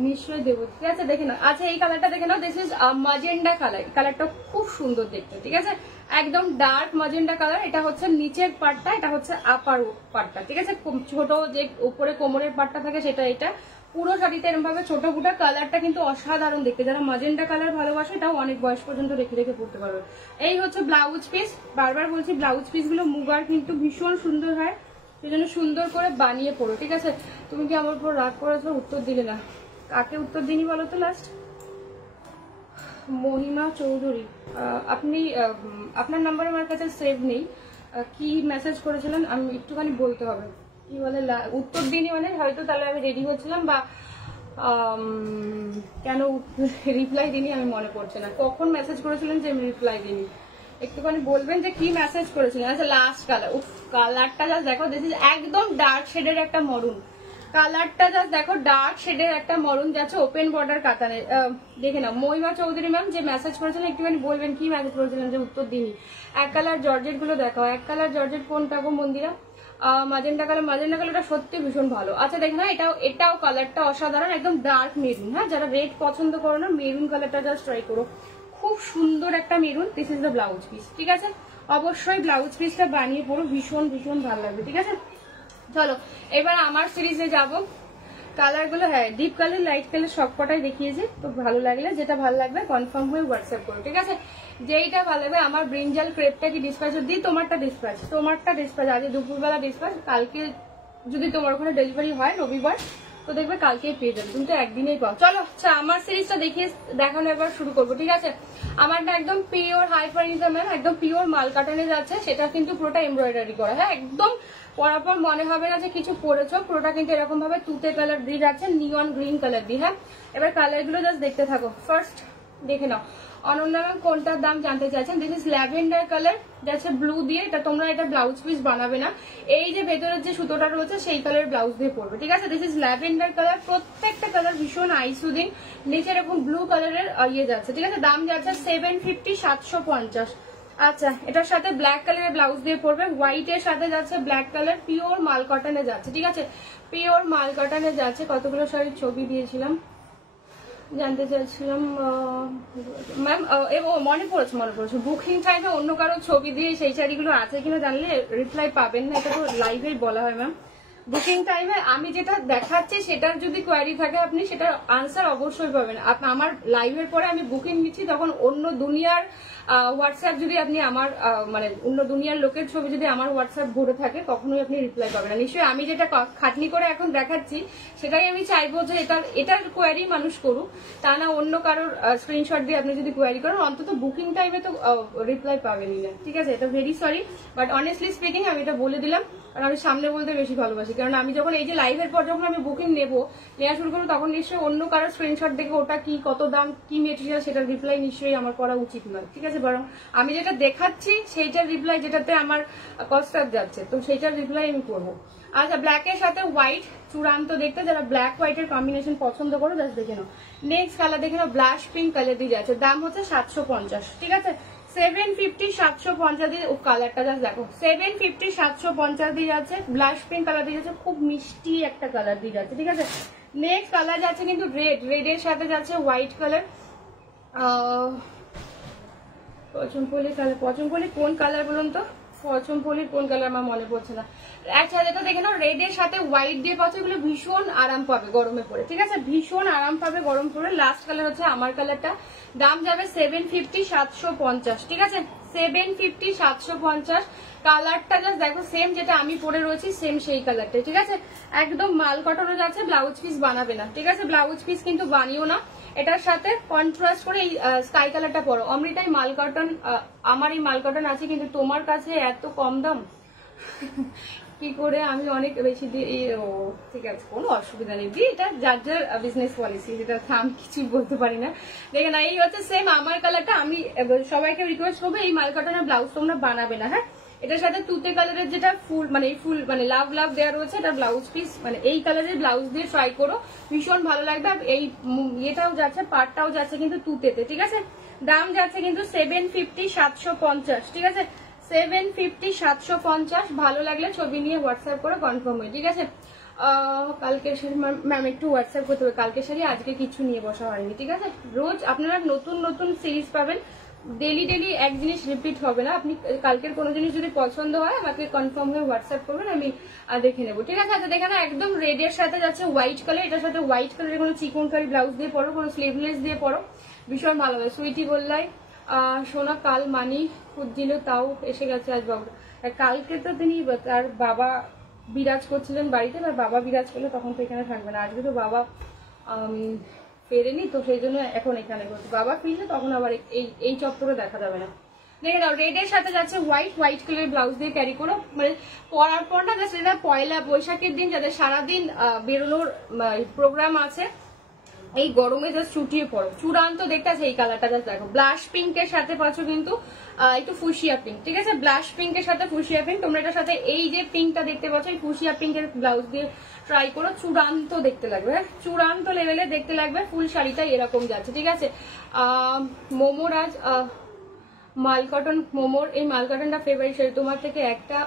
নিশ্চয়ই দেবো, ঠিক আছে। দেখে নাও। আচ্ছা, এই কালারটা দেখে নাও, দিস ইজ ম্যাজেন্ডা কালার। কালারটা খুব সুন্দর দেখতে, ঠিক আছে। একদম ডার্ক ম্যাজেন্ডা কালার। এটা হচ্ছে নিচের পার্টটা, এটা হচ্ছে আপার পার্টটা, ঠিক আছে। ছোট যে উপরে কোমরের পার্টটা থাকে সেটা। এটা পুরো শাড়িতে এরকম ভাবে ছোট বুটা। কালারটা কিন্তু অসাধারণ দেখতে, যারা ম্যাজেন্ডা কালার ভালোবাসে, এটাও অনেক বয়স পর্যন্ত রেখে রেখে পড়তে পারবে। এই হচ্ছে ব্লাউজ পিস। বারবার বলছি, ব্লাউজ পিস গুলো মুগার কিন্তু ভীষণ সুন্দর হয়, সেজন্য সুন্দর করে বানিয়ে পড়ো, ঠিক আছে। তুমি কি আমার উপর রাগ করেছো? উত্তর দিলে না। কাকে উত্তর দিনি বলো তো লাস্ট? মহিমা চৌধুরী, আপনি আপনার নাম্বার আমার কাছে সেভ নেই। কি মেসেজ করেছিলেন আমি একটুখানি বলতে হবে। কি বলে উত্তর দিনই, মানে হয়তো তাহলে আমি রেডি হচ্ছিলাম বা কেন রিপ্লাই দিইনি আমি মনে পড়ছে না। কখন মেসেজ করেছিলেন যে আমি রিপ্লাই দিইনি, একটুখানি বলবেন যে কি মেসেজ করেছিলেন। আচ্ছা লাস্ট কালার, উফ কালারটা জাস্ট দেখো, দিস ইজ একদম ডার্ক শেডের একটা মরুন কালারটা, জাস্ট দেখো ডার্ক শেডের একটা মরুন যাচ্ছে ওপেন বর্ডার কাতানে। দেখে নাও মহিমা চৌধুরী ম্যাম যে মেসেজ করেছিলেন একটুখানি বলবেন কি মেসেজ করেছিলেন যে উত্তর দিইনি। এক কালার জর্জেট গুলো দেখাও, এক কালার জর্জেট কোনটা গো মন্দিরা? মাজেন্টা কালার, মাজেন্টা কালারটা সত্যি ভীষণ ভালো। আচ্ছা দেখে না, এটাও কালারটা অসাধারণ, একদম ডার্ক মেরুন। হ্যাঁ যারা রেড পছন্দ করো না, মেরুন কালারটা জাস্ট ট্রাই করো, খুব সুন্দর একটা maroon. This is the blouse piece, ঠিক আছে? অবশ্যই ব্লাউজ পিসটা বানিয়ে পড়ো, ভীষণ ভীষণ ভালো লাগবে, ঠিক আছে? চলো এবার আমার সিরিজে যাব। কালার গুলো হ্যাঁ ডিপ কালার লাইট কালার সবকটাই দেখিয়েছি, তো ভালো লাগলে যেটা ভালো লাগবে কনফার্ম হয়ে হোয়াটসঅ্যাপ করো, ঠিক আছে? যেইটা ভালো লাগবে। আমার ব্রিঞ্জাল ক্রেপটা কি ডিসপ্যাচ দিই? তোমারটা ডিসপ্যাচ আজ দুপুরবেলা ডিসপ্যাচ, কালকে যদি তোমার ওখানে ডেলিভারি হয় রবিবার তো দেখবে কালকেই পেয়ে যাবে, তুমি তো একদিনেই পাও। চলো আচ্ছা আমার সিরিজটা দেখানো এবার শুরু করবো, ঠিক আছে? আমারটা একদম পিওর হাইপারিজম, একদম পিওর মাল কাটানে যাচ্ছে, সেটা কিন্তু পুরোটা এমব্রয়ডারি করা। হ্যাঁ একদম পরার পর মনে হবে না যে কিছু পরেছো, পুরোটা কিন্তু এরকম ভাবে তুতে কালার দিয়ে যাচ্ছে, নিয়ন গ্রিন কালার দিয়ে। হ্যাঁ এবার কালার গুলো জাস্ট দেখতে থাকো। ফার্স্ট দেখে নাও, অনন্যা ম্যাম কোনটার দাম জানতে চাইছেন? দিস ইজ ল্যাভেন্ডার কালার যাচ্ছে ব্লু দিয়ে। এটা তোমরা এটা ব্লাউজ পিস বানাবে না, এই যে ভেতরের যে সুতোটা রয়েছে সেই কালার ব্লাউজ দিয়ে পরবে, ঠিক আছে? দিস ইজ ল্যাভেন্ডার কালার, প্রত্যেকটা কালার ভীষণ আইসুদিং। নিচে এরকম ব্লু কালারের ইয়ে যাচ্ছে, ঠিক আছে? দাম যাচ্ছে 750, 750। আচ্ছা এটার সাথে ব্ল্যাক কালারের ব্লাউজ দিয়ে পরবে, হোয়াইট এর সাথে যাচ্ছে ব্ল্যাক কালার, পিওর মাল কটনে যাচ্ছে, ঠিক আছে? পিওর মাল কটনে যাচ্ছে। কতগুলো শাড়ির ছবি দিয়েছিলাম জানতে চাইছিলাম ম্যাম, মনে পড়েছে বুকিং টাইমে অন্য কারো ছবি দিয়ে সেই শাড়িগুলো আছে কিনা জানলে রিপ্লাই পাবেন না, এটা তো লাইভেই বলা হয় ম্যাম। বুকিং টাইমে আমি যেটা দেখাচ্ছি সেটার যদি কোয়ারি থাকে আপনি সেটার আনসার অবশ্যই পাবেন। আমার লাইভের পরে আমি বুকিং নিচ্ছি, তখন অন্য দুনিয়ার হোয়াটসঅ্যাপ যদি আপনি আমার মানে অন্য দুনিয়ার লোকের ছবি যদি আমার হোয়াটসঅ্যাপ ভরে থাকে কখনোই আপনি রিপ্লাই পাবেন না। নিশ্চয়ই আমি যেটা খাটনি করে এখন দেখাচ্ছি সেটাই আমি চাইবো যে এটার কোয়ারি মানুষ করুক, তা না অন্য কারোর স্ক্রিনশট দিয়ে আপনি যদি কোয়ারি করেন অন্তত বুকিং টাইমে তো রিপ্লাই পাবেনই না, ঠিক আছে? এটা very sorry, but honestly speaking আমি এটা বলে দিলাম, কারণ আমি সামনে বলতে বেশি ভালোবাসি। কারণ আমি যখন এই যে লাইভের পর যখন আমি বুকিং নেওয়া শুরু করবো তখন নিশ্চয়ই অন্য কারোর স্ক্রিনশট দেখে ওটা কি, কত দাম, কি মেটেরিয়াল, সেটার রিপ্লাই নিশ্চয়ই আমার করা উচিত নয়, ঠিক আছে? বরং আমি যেটা দেখাচ্ছি সেইটার রিপ্লাই, যেটাতে আমার কস্ট যাচ্ছে, তো সেইটার রিপ্লাই আমি করবো। আচ্ছা ব্ল্যাক এর সাথে হোয়াইট চূড়ান্ত দেখতে, যারা ব্ল্যাক হোয়াইটের কম্বিনেশন পছন্দ করো জাস্ট দেখে নাও। নেক্সট কালার দেখে নাও, ব্লাশ পিঙ্ক কালার দিয়ে যাচ্ছে, দাম হচ্ছে 750, ঠিক আছে? 750, 750 দিয়ে, ও কালারটা জাস্ট দেখো, 750, 750 দিয়ে যাচ্ছে, ব্লাশ পিঙ্ক কালার দিয়ে যাচ্ছে, খুব মিষ্টি একটা কালার দিয়ে যাচ্ছে, ঠিক আছে? নেক্সট কালার যাচ্ছে কিন্তু রেড এর সাথে যাচ্ছে হোয়াইট কালার। পচমপল্লি কোন কালার বলুন তো? পচমপল্লির কোন কালার আমার মনে পড়ছে না। আচ্ছা এটা দেখে নাও, রেড এর সাথে হোয়াইট দিয়ে পাচ্ছ, এগুলো ভীষণ আরাম পাবে গরমে পরে, ঠিক আছে? ভীষণ আরাম পাবে গরম পরে। লাস্ট কালার হচ্ছে আমার কালারটা, দাম যাবে 750, 750, ঠিক আছে? 750, 750। কালারটা জাস্ট দেখো, সেম যেটা আমি পরে রয়েছি সেম সেই কালারটা, ঠিক আছে? একদম মাল কটনও যাচ্ছে, ব্লাউজ পিস বানাবে না, ঠিক আছে? ব্লাউজ পিস কিন্তু বানিও না। এটার সাথে কন্ট্রাস্ট করে এই স্কাই কালারটা পরো। অমৃতাই মাল কটন, আমার এই মাল কটন আছে কিন্তু তোমার কাছে এত কম দাম কি করে আমি অনেক বেশি দিই? ও ঠিক আছে, কোনো অসুবিধা নেই দি, এটা যার যার বিজনেস পলিসি, যেটা আমি কিছু বলতে পারি না। দেখে না, এই হচ্ছে সেম আমার কালারটা। আমি সবাইকে রিকোয়েস্ট করবো এই মাল কটনের ব্লাউজ তোমরা বানাবে না, হ্যাঁ? এটার সাথে তুতে কালারের যেটা ফুল মানে লাভ দেওয়া রয়েছে, এটা ব্লাউজ পিস, মানে এই কালারের ব্লাউজ দিয়ে ট্রাই করো, ভীষণ ভালো লাগবে। এই ইয়েটাও যাচ্ছে, পার্টটাও যাচ্ছে কিন্তু তুতেতে, ঠিক আছে? দাম যাচ্ছে কিন্তু 750, 750, ঠিক আছে? 750, 750। ভালো লাগলে ছবি নিয়ে হোয়াটসঅ্যাপ করে কনফার্ম হয়ে, ঠিক আছে? কালকের শাড়ি ম্যাম একটু হোয়াটসঅ্যাপ করতে হবে, কালকের শাড়ি আজকে কিছু নিয়ে বসা হয়নি, ঠিক আছে? রোজ আপনারা নতুন নতুন সিরিজ পাবেন, ডেলি এক জিনিস রিপিট হবে না। আপনি কালকের কোনো জিনিস যদি পছন্দ হয় আমাকে কনফার্ম হয়ে হোয়াটসঅ্যাপ করবেন, আমি দেখে নেবো, ঠিক আছে? আচ্ছা দেখে না, একদম রেড এর সাথে যাচ্ছে হোয়াইট কালার, এটার সাথে হোয়াইট কালারের কোনো চিকনকারি ব্লাউজ দিয়ে পরো, কোনো স্লিভলেস দিয়ে পরো, ভীষণ ভালো হবে। সুইটি বললাই সোনা কাল মানি খুঁজছিল, তাও এসে গেছে আজ বাবু। কালকে তো তিনি তার বাবা বিরাজ করছিলেন বাড়িতে, বা বাবা বিরাজ করলে তখন তো এখানে থাকবে না। আজকে তো বাবা ফেরেনি, তো সেই জন্য এখন এখানে করছি। বাবা ফিরলে তখন আবার এই চত্বরে দেখা যাবে না। দেখে নাও রেডের সাথে যাচ্ছে হোয়াইট কালার ব্লাউজ দিয়ে ক্যারি করো, মানে পরার পর না জাস্ট এটা পয়লা বৈশাখের দিন যাদের সারাদিন বেরোনোর প্রোগ্রাম আছে, এই গরমে জাস্ট ছুটিয়ে পড়ো, চূড়ান্ত দেখতে আছে। এই কালারটা জাস্ট দেখো, ব্লাশ পিঙ্কের সাথে পাচ্ছ কিন্তু একটু ফুসিয়া পিঙ্ক, ঠিক আছে, ব্লাশ পিঙ্কের সাথে ফুসিয়া পিঙ্ক। তোমরা এটার সাথে এই যে পিঙ্কটা দেখতে পাচ্ছ, এই ফুসিয়া পিঙ্কের ব্লাউজ দিয়ে ট্রাই করো, চূড়ান্ত দেখতে লাগবে, হ্যাঁ চূড়ান্ত লেভেলে দেখতে লাগবে। ফুল শাড়িটা এরকম যাচ্ছে, ঠিক আছে। মোমোর আজ মালকটন, মোমোর এই মালকটনটা ফেভারিট শাড়ি, তোমার থেকে একটা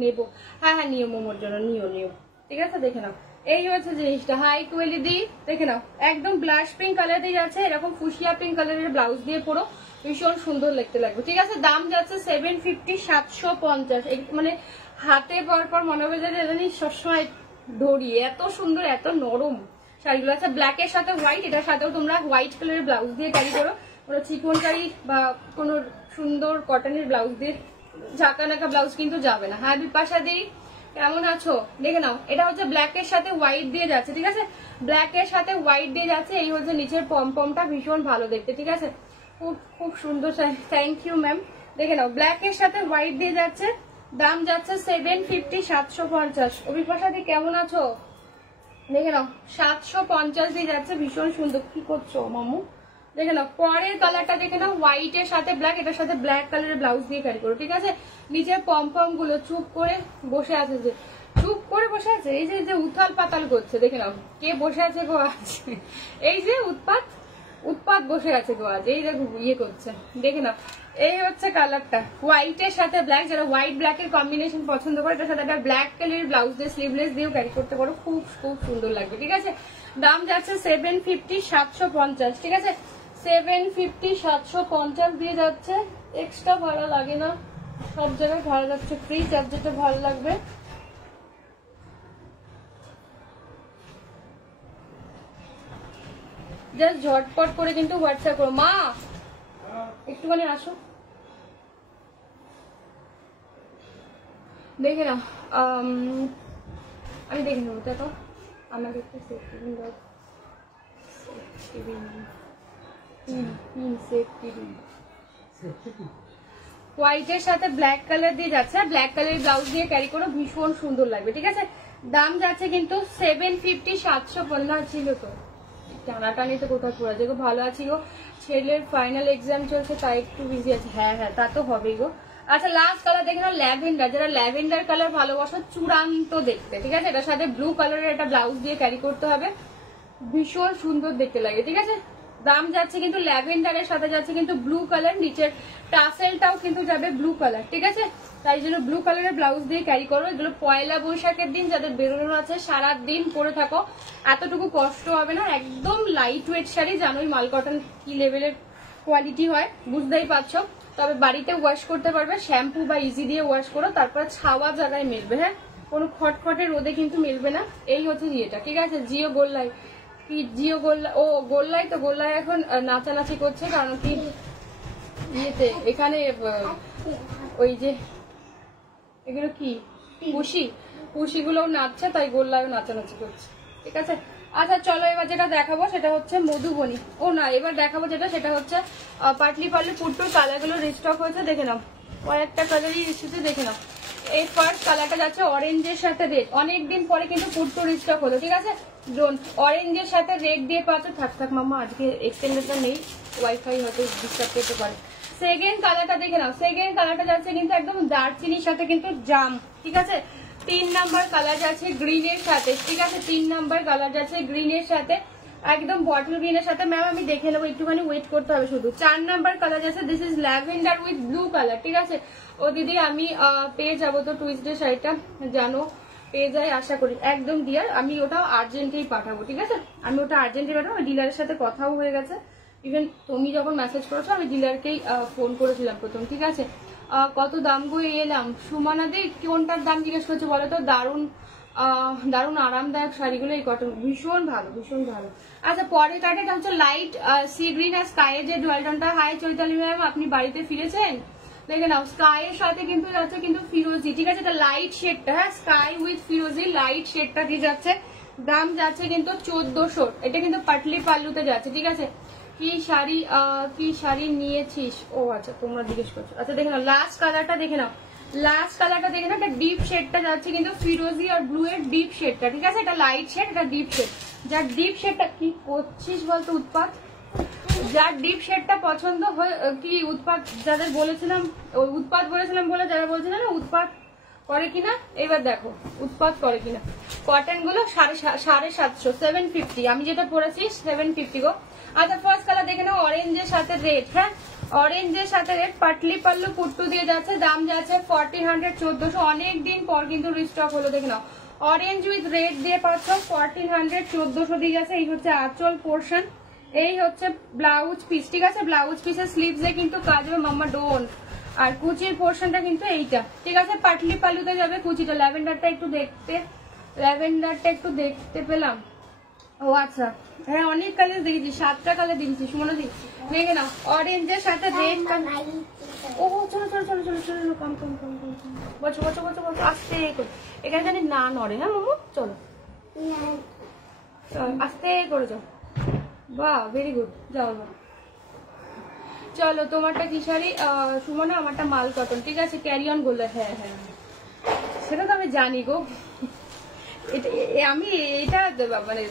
নেবো। হ্যাঁ হ্যাঁ নিও, মোমোর জন্য নিও, ঠিক আছে। দেখে নাও এই হচ্ছে জিনিসটা, হাই কোয়ালিটি, দেখে নাও একদম ব্লাশ পিঙ্ক কালার দিয়ে যাচ্ছে, এরকম ফুসিয়া পিঙ্ক কালারের ব্লাউজ দিয়ে পরো, ভীষণ সুন্দর দেখতে লাগবে, ঠিক আছে। দাম যাচ্ছে 750, 750। মানে হাতে পর পর মনে হবে যে জানি সবসময় ধরি, এত সুন্দর এত নরম শাড়িগুলো আছে। ব্ল্যাকের সাথে হোয়াইট, এটার সাথেও তোমরা হোয়াইট কালারের ব্লাউজ দিয়ে ক্যারি করো, কোনো চিকন শাড়ি বা কোনো সুন্দর কটনের ব্লাউজ দিয়ে ঝাঁকা নাকা ব্লাউজ কিন্তু যাবে না। হ্যাঁ বিপাশা দি কেমন আছো? দেখে নাও এটা হচ্ছে ব্ল্যাকের সাথে হোয়াইট দিয়ে যাচ্ছে, ঠিক আছে, ব্ল্যাকের সাথে হোয়াইট দিয়ে যাচ্ছে। এই হচ্ছে নিচের পমপমটা, ভীষণ ভালো দেখতে, ঠিক আছে, খুব খুব সুন্দর। Thank you ma'am. দেখে নাও ব্ল্যাকের সাথে হোয়াইট দিয়ে যাচ্ছে, দাম যাচ্ছে 750, 750। অভিপাশা দি কেমন আছো? দেখে নাও 750 দিয়ে যাচ্ছে, ভীষণ সুন্দর। কি করছো মামু? দেখে নাও পরের কালারটা দেখে নাও, হোয়াইট এর সাথে ব্ল্যাক, এটার সাথে ব্ল্যাক কালারের ব্লাউজ দিয়ে ক্যারি করো, ঠিক আছে। নিচের পমপম গুলো চুপ করে বসে আছে, যে চুপ করে বসে আছে, এই যে উথাল পাতাল করছে, দেখে নাও কে বসে আছে গো আজ, এই যে উৎপাত বসে আছে গো আজ, এই যে ইয়ে করছে, দেখে নাও এই হচ্ছে কালারটা, হোয়াইট এর সাথে ব্ল্যাক। যারা হোয়াইট ব্ল্যাক এর কম্বিনেশন পছন্দ করে, এটার সাথে একটা ব্ল্যাক কালারের ব্লাউজ দিয়ে স্লিভলেস দিয়েও ক্যারি করতে পারো, খুব খুব সুন্দর লাগবে, ঠিক আছে। দাম যাচ্ছে 750, 750, ঠিক আছে, 750, 750 দিয়ে যাচ্ছে। এক্সট্রা ভাড়া লাগে না, সব জায়গায় ভাড়া যাচ্ছে ফ্রি, যার যেটা ভালো লাগবে। জাস্ট ঝটপট করে কিন্তু হোয়াটসঅ্যাপ করো। মা একটুখানি আসো, দেখে নাও আমি দেখে নেবো, দেখো আমাকে একটা সেফটি হোয়াইটের সাথে ব্ল্যাক কালার দিয়ে যাচ্ছে, ব্ল্যাক কালারের ব্লাউজ দিয়ে ক্যারি করো, ভীষণ সুন্দর লাগবে, ঠিক আছে। দাম যাচ্ছে কিন্তু 750, 750 ছিল তো, টানাটানি তো কোথায় পড়া যায় গো। ভালো আছি গো, ছেলের ফাইনাল এক্সাম চলছে তাই একটু বিজি আছে। হ্যাঁ হ্যাঁ তা তো হবেই গো। আচ্ছা লাস্ট কালার দেখে নাও, ল্যাভেন্ডার, যারা ল্যাভেন্ডার কালার ভালোবাসো, চূড়ান্ত দেখতে, ঠিক আছে। এটার সাথে ব্লু কালারের একটা ব্লাউজ দিয়ে ক্যারি করতে হবে, ভীষণ সুন্দর দেখতে লাগে, ঠিক আছে। দাম যাচ্ছে কিন্তু ল্যাভেন্ডারের সাথে যাচ্ছে কিন্তু ব্লু কালার, নিচের টাসেলটাও কিন্তু যাবে ব্লু কালার, ঠিক আছে। তাই জন্য ব্লু কালারের ব্লাউজ দিয়ে ক্যারি করো। এগুলো পয়লা বৈশাখের দিন যাদের বেরোনো আছে সারা দিন পরে থাকো, এতটুকু কষ্ট হবে না, একদম লাইট ওয়েট শাড়ি। জানোই মাল কটন কি লেভেলের কোয়ালিটি হয়, বুঝতেই পারছো। তবে বাড়িতে ওয়াশ করতে পারবে, শ্যাম্পু বা ইজি দিয়ে ওয়াশ করো, তারপর ছাওয়া জায়গায় মেলবে, হ্যাঁ কোনো খটখটে রোদে কিন্তু মেলবে না। এই হচ্ছে ইয়েটা, ঠিক আছে। জিও গোল্লাই, কি জিও গোল্লা, ও গোল্লাই তো, গোল্লাই এখন নাচানাচি করছে, কারণ কি ইয়েতে এখানে ওই যে এগুলো কি পুষিগুলোও নাচছে, তাই গোল্লায়ও নাচানাচি করছে, ঠিক আছে। আচ্ছা চলো এবার যেটা দেখাবো সেটা হচ্ছে মধুবনী, ও না এবার দেখাবো যেটা সেটা হচ্ছে পাটলি পাটলি পুট্টোর কালারগুলো রিস্টক হয়েছে, দেখে নাও কয়েকটা কালারই এসেছে, দেখে নাও। এই ফার্স্ট কালারটা যাচ্ছে অরেঞ্জের সাথে রেড, অনেকদিন পরে কিন্তু পুট্টো রিস্টক হলো, ঠিক আছে। অরেঞ্জের সাথে রেড দিয়ে পাচ্ছে, থাক মামা আজকে এক্সটেন্ডারটা নেই, ওয়াইফাই হয়তো ডিস্টার্ব করতে পারে। সেকেন্ড কালারটা দেখে নাও, সেকেন্ড কালারটা যাচ্ছে কিন্তু একদম দারচিনির সাথে কিন্তু জাম, ঠিক আছে। 3 নাম্বার কালার যাচ্ছে গ্রিনের সাথে, ঠিক আছে, 3 নাম্বার কালার যাচ্ছে গ্রিনের সাথে, একদম বটল গ্রিনের সাথে। ম্যাম আমি দেখে নেবো, একটুখানি ওয়েট করতে হবে শুধু। 4 নাম্বার কালার যাচ্ছে, this is lavender with blue colour, ঠিক আছে। ও দিদি আমি পেয়ে যাবো তো টুইসডে শাড়িটা, জানো পেয়ে যাই আশা করি, একদম ডিয়ার। আমি ওটা আর্জেন্টেই পাঠাবো, ঠিক আছে, আমি ওটা আর্জেন্টেই পাঠাবো। ডিলারের সাথে কথাও হয়ে গেছে, ইভেন তুমি যখন মেসেজ করেছো আমি ডিলারকেই ফোন করেছিলাম প্রথম, ঠিক আছে। কত দাম গো এলাম, সুমনা দি কোনটার দাম জিজ্ঞেস করছে বলো তো। দারুণ আরামদায়ক শাড়িগুলো, এই কটন ভীষণ ভালো, ভীষণ ভালো। আচ্ছা পরের কার্ডটা হচ্ছে লাইট সি গ্রিন আর স্কাইয়ের যে ডুয়ালটনটা। হাই চৈতালি ম্যাম, আপনি বাড়িতে ফিরেছেন? দেখে নাও স্কাইয়ের সাথে কিন্তু যাচ্ছে কিন্তু ফিরোজি, ঠিক আছে, এটা লাইট শেডটা, হ্যাঁ স্কাই উইথ ফিরোজি লাইট শেডটা দিয়ে যাচ্ছে, দাম যাচ্ছে কিন্তু 1400। এটা কিন্তু পাটলি পাল্লুতে যাচ্ছে, ঠিক আছে। কি শাড়ি নিয়েছিস? ও আচ্ছা, তোমরা জিজ্ঞেস করছো। আচ্ছা দেখে নাও লাস্ট কালারটা, দেখে নাও লাস্ট কালারটা, দেখে নাও। এটা ডিপ শেডটা যাচ্ছে কিন্তু ফিরোজি আর ব্লু এর ডিপ শেডটা, ঠিক আছে। এটা লাইট শেড, এটা ডিপ শেড। যার ডিপ শেডটা, কি করছিস বলতো উৎপাত, যার ডিপ শেডটা পছন্দ হয়, কি উৎপাত যাদের বলেছিলাম, ওই উৎপাত বলেছিলাম বলে যারা বলছিল না উৎপাত করে কিনা, এবার দেখো উৎপাত করে কিনা। কটন গুলো 750, 750। আমি যেটা পরেছি 750 গো। আচ্ছা ফার্স্ট কালার দেখে নাও, অরেঞ্জের সাথে রেড। হ্যাঁ, অরেঞ্জের সাথে রেড, পাটলি পাল্লু কুট্টু দিয়ে যাচ্ছে। দাম যাচ্ছে 1400, 1400। অনেকদিন পর কিন্তু রিস্টক হলো, দেখে নাও। অরেঞ্জ উইথ রেড দিয়ে পাচ্ছ 1400, 1400 দিয়ে যাচ্ছে। এই হচ্ছে আঁচল পোর্শন, এই হচ্ছে ব্লাউজ পিস, ঠিক আছে। ব্লাউজ পিসের স্লিভসে কিন্তু কাজ হবে মাম্মা ডোন। আর কুচির পোর্শনটা কিন্তু এইটা, ঠিক আছে। পাটলি পালুতে যাবে কুচিটা। ল্যাভেন্ডারটা একটু দেখতে পেলাম। ও আচ্ছা, হ্যাঁ অনেক কালার দেখেছি, 7টা কালার দেখেছি। সুমনা দি দেখে নাও, অরেঞ্জের সাথে রেড। ও চলো চলো চলো চলো চলো, কম কম কম কম বছর বছর বছর বছর আস্তে করে, এখানে জানি না নড়ে। হ্যাঁ মামু চলো আস্তে করে যাও। বাহ ভেরি গুড, যাও যাও। চলো তোমারটা কি শাড়ি সুমনা? আমারটা মাল কটন, ঠিক আছে। ক্যারি অন বললে, হ্যাঁ হ্যাঁ সেটা তো আমি জানি গো। আমি এটা মানে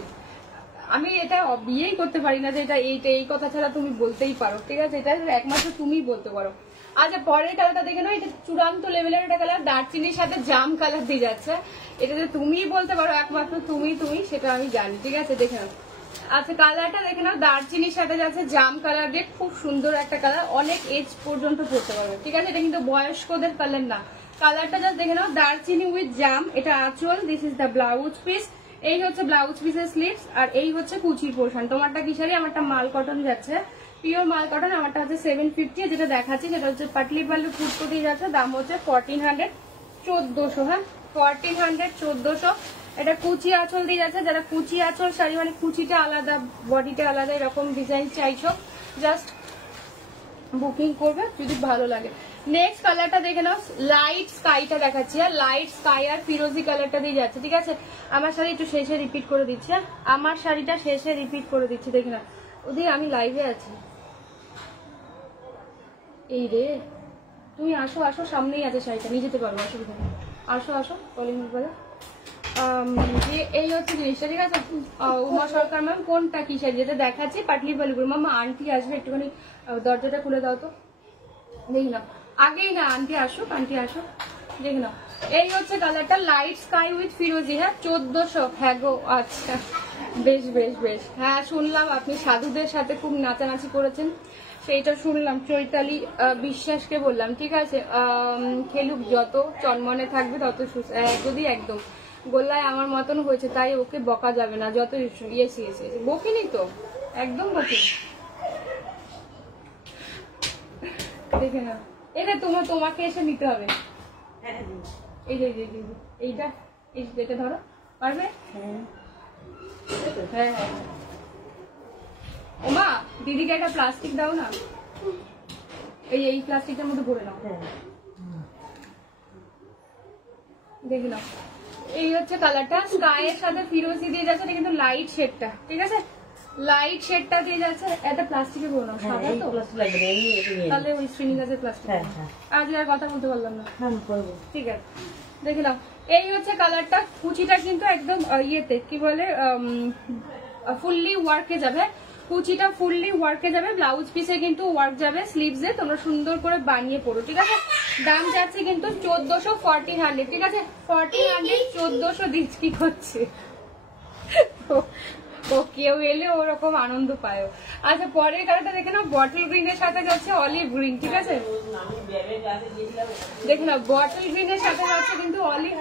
আমি এটা বিয়েই করতে পারি না যে এটা এই কথা ছাড়া তুমি বলতেই পারো, ঠিক আছে। এটা একমাত্র তুমিই বলতে পারো। আচ্ছা পরের কালারটা দেখে নাও, এটা চূড়ান্ত লেভেলের একটা কালার, দারচিনির সাথে জাম কালার দিয়ে যাচ্ছে। এটা যে তুমিই বলতে পারো, একমাত্র তুমি সেটা আমি জানি, ঠিক আছে। দেখে নাও। আচ্ছা কালারটা দেখে নাও, দারচিনির সাথে যাচ্ছে জাম কালার দিয়ে, খুব সুন্দর একটা কালার, অনেক এজ পর্যন্ত পড়তে পারবে, ঠিক আছে। এটা কিন্তু বয়স্কদের কালার না। কালারটা জাস্ট দেখে নাও, দারচিনি উইথ জাম। এটা আঁচল, this is the blouse piece. এই হচ্ছে ব্লাউজ পিসের স্লিভস, আর এই হচ্ছে কুচির পোর্শন। তোমারটা কি শাড়ি? আমারটা মাল কটন যাচ্ছে, পিওর মাল কটন। আমারটা হচ্ছে 750, যেটা দেখাচ্ছি সেটা হচ্ছে পাটলি পাল্লু ফুটকো দিয়ে যাচ্ছে। দাম হচ্ছে 1400, 1400। হ্যাঁ 1400, 1400। এটা কুচি আঁচল দিয়ে যাচ্ছে। যারা কুচি আঁচল শাড়ি মানে কুচিটা আলাদা, বডিটা আলাদা, এরকম ডিজাইন চাইছো, জাস্ট বুকিং করবে যদি ভালো লাগে। নেক্সট কালারটা দেখে নাও, লাইট স্কাইটা দেখাচ্ছি। লাইট স্কাই আর ফিরোজি কালারটা দিয়ে যাচ্ছে, ঠিক আছে। আমার শাড়ি একটু শেষে রিপিট করে দিচ্ছি, আমার শাড়িটা শেষে রিপিট করে দিচ্ছি, দেখে না ওদিকে আমি লাইভে আছি। এই রে তুমি আসো আসো, সামনেই আছে শাড়িটা, নিয়ে যেতে পারবো, অসুবিধা নেই। আসো আসো কলিং বলে। এই হচ্ছে জিনিসটা, ঠিক আছে। উমা সরকার ম্যাম কোনটা কি শাড়ি যেটা দেখাচ্ছি? পাটলি পালুপুর। মামা আন্টি আসবে, একটুখানি দরজাটা খুলে দাও তো, দেখি না আগেই না, আন্টি আসো, আন্টি আসো, দেখি না। এই হচ্ছে কালারটা, লাইট স্কাই উইথ ফিরোজি। হ্যাঁ 1400। হ্যাঁ গো আচ্ছা, বেশ বেশ বেশ। হ্যাঁ শুনলাম আপনি সাধুদের সাথে খুব নাচানাচি করেছেন, সেইটা শুনলাম। চৈতালি বিশ্বাসকে বললাম, ঠিক আছে। খেলুক যত, চনমনে থাকবে তত সুস্থ। যদি একদম গোল্লায় আমার মতন হয়েছে, তাই ওকে বকা যাবে না। যত ইয়েস ইয়েস বকিনি তো, একদম বকিনি। দেখে না, এটা তোমাকে এসে নিতে হবে। এই যে এইটা, এটা ধরো, পারবে? হ্যাঁ হ্যাঁ। ওমা দিদিকে একটা প্লাস্টিক দাও না, এই প্লাস্টিকটার মধ্যে ভরে নাও। দেখে নাও, এই হচ্ছে কালারটা, স্কাইয়ের সাথে ফিরোজি দিয়ে যাচ্ছে। এটা কিন্তু লাইট শেডটা, ঠিক আছে। লাইট শেডটা দিয়ে যাচ্ছে। একটা প্লাস্টিকে ভরে নাও, সাদা তো, তাহলে ওই শ্রীনিবাসের প্লাস্টিক। আজ আর কথা বলতে পারলাম না, ঠিক আছে। দেখে নাও, এই হচ্ছে কালারটা। কুচিটা কিন্তু একদম ইয়েতে কি বলে, ফুললি ওয়ার্কে যাবে। কুচিটা ফুললি ওয়ার্কে যাবে, ব্লাউজ পিসে কিন্তু ওয়ার্ক যাবে, স্লিভসে তোমরা সুন্দর করে বানিয়ে পড়ো, ঠিক আছে। দাম যাচ্ছে কিন্তু 1400, 1400, ঠিক আছে। 1400, 1400 দিচ্ছি, কি করছে ও, কেউ এলে ওরকম আনন্দ পায়। আচ্ছা পরের কালারটা দেখে নাও, বটল গ্রিনের সাথে যাচ্ছে অলিভ গ্রিন, ঠিক আছে। দেখে নাও, বটল গ্রিনের সাথে যাচ্ছে কিন্তু অলিভ,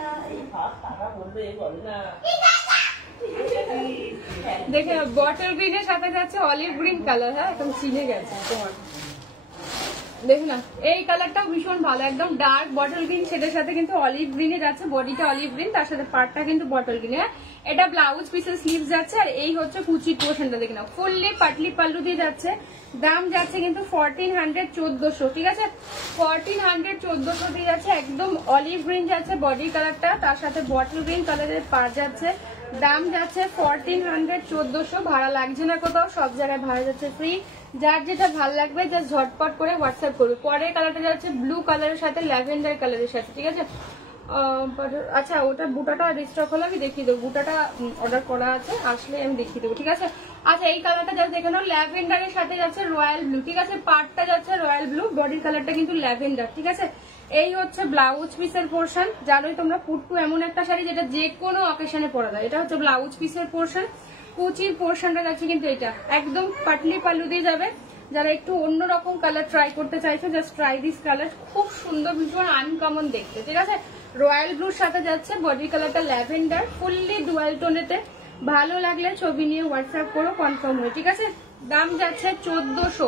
দেখে নাও বটল গ্রিনের সাথে যাচ্ছে অলিভ গ্রিন কালার। হ্যাঁ একদম চিনে গেছে তোমার, দেখে না। এই কালারটাও ভীষণ ভালো, একদম ডার্ক বটল গ্রিন, সেটার সাথে কিন্তু অলিভ গ্রিনে যাচ্ছে। বডিটা অলিভ গ্রিন, তার সাথে পার্টটা কিন্তু বটল গ্রিন। এটা ব্লাউজ পিসের স্লিভ যাচ্ছে, আর এই হচ্ছে কুচির পোর্শনটা, দেখে নাও ফুললি পাটলি পাল্লু দিয়ে যাচ্ছে। দাম যাচ্ছে কিন্তু 1400, 1400, ঠিক আছে। 1400, 1400 দিয়ে যাচ্ছে। একদম অলিভ গ্রিন যাচ্ছে বডি কালারটা, তার সাথে বটল গ্রিন কালারের পার যাচ্ছে। দাম যাচ্ছে 1400, 1400, ভাড়া লাগছে না কোথাও, সব জায়গায় ভাড়া যাচ্ছে ফ্রি। যার যেটা ভালো লাগবে জাস্ট ঝটপট করে হোয়াটসঅ্যাপ করবে। পরের কালারটা যাচ্ছে ব্লু কালারের সাথে ল্যাভেন্ডার কালারের সাথে, ঠিক আছে। আচ্ছা ওটা বুটাটা রিস্টক হলে আমি দেখিয়ে দেবো, বুটাটা অর্ডার করা আছে, আসলে আমি দেখিয়ে দেবো, ঠিক আছে। আচ্ছা এই কালারটা যাচ্ছে এখানে ল্যাভেন্ডারের সাথে যাচ্ছে রয়্যাল ব্লু, ঠিক আছে। পার্টটা যাচ্ছে রয়্যাল ব্লু, বডির কালারটা কিন্তু ল্যাভেন্ডার, ঠিক আছে। এই হচ্ছে ব্লাউজ পিসের পোর্শন। জানোই তোমরা পুট্টু এমন একটা শাড়ি যেটা যে কোনো অকেশনে পরা যায়। এটা হচ্ছে ব্লাউজ পিসের পোর্শন। কুচির পোর্শনটা যাচ্ছে কিন্তু এটা একদম পাটলি পাল্লু দিয়ে যাবে। যারা একটু অন্যরকম কালার ট্রাই করতে চাইছো জাস্ট ট্রাই দিস কালার, খুব সুন্দর, ভীষণ আনকমন দেখতে, ঠিক আছে। রয়্যাল ব্লুর সাথে যাচ্ছে বডি কালারটা ল্যাভেন্ডার, ফুললি ডুয়াল টোনেতে। ভালো লাগলে ছবি নিয়ে হোয়াটসঅ্যাপ করো কনফার্ম হয়ে, ঠিক আছে। দাম যাচ্ছে 1400,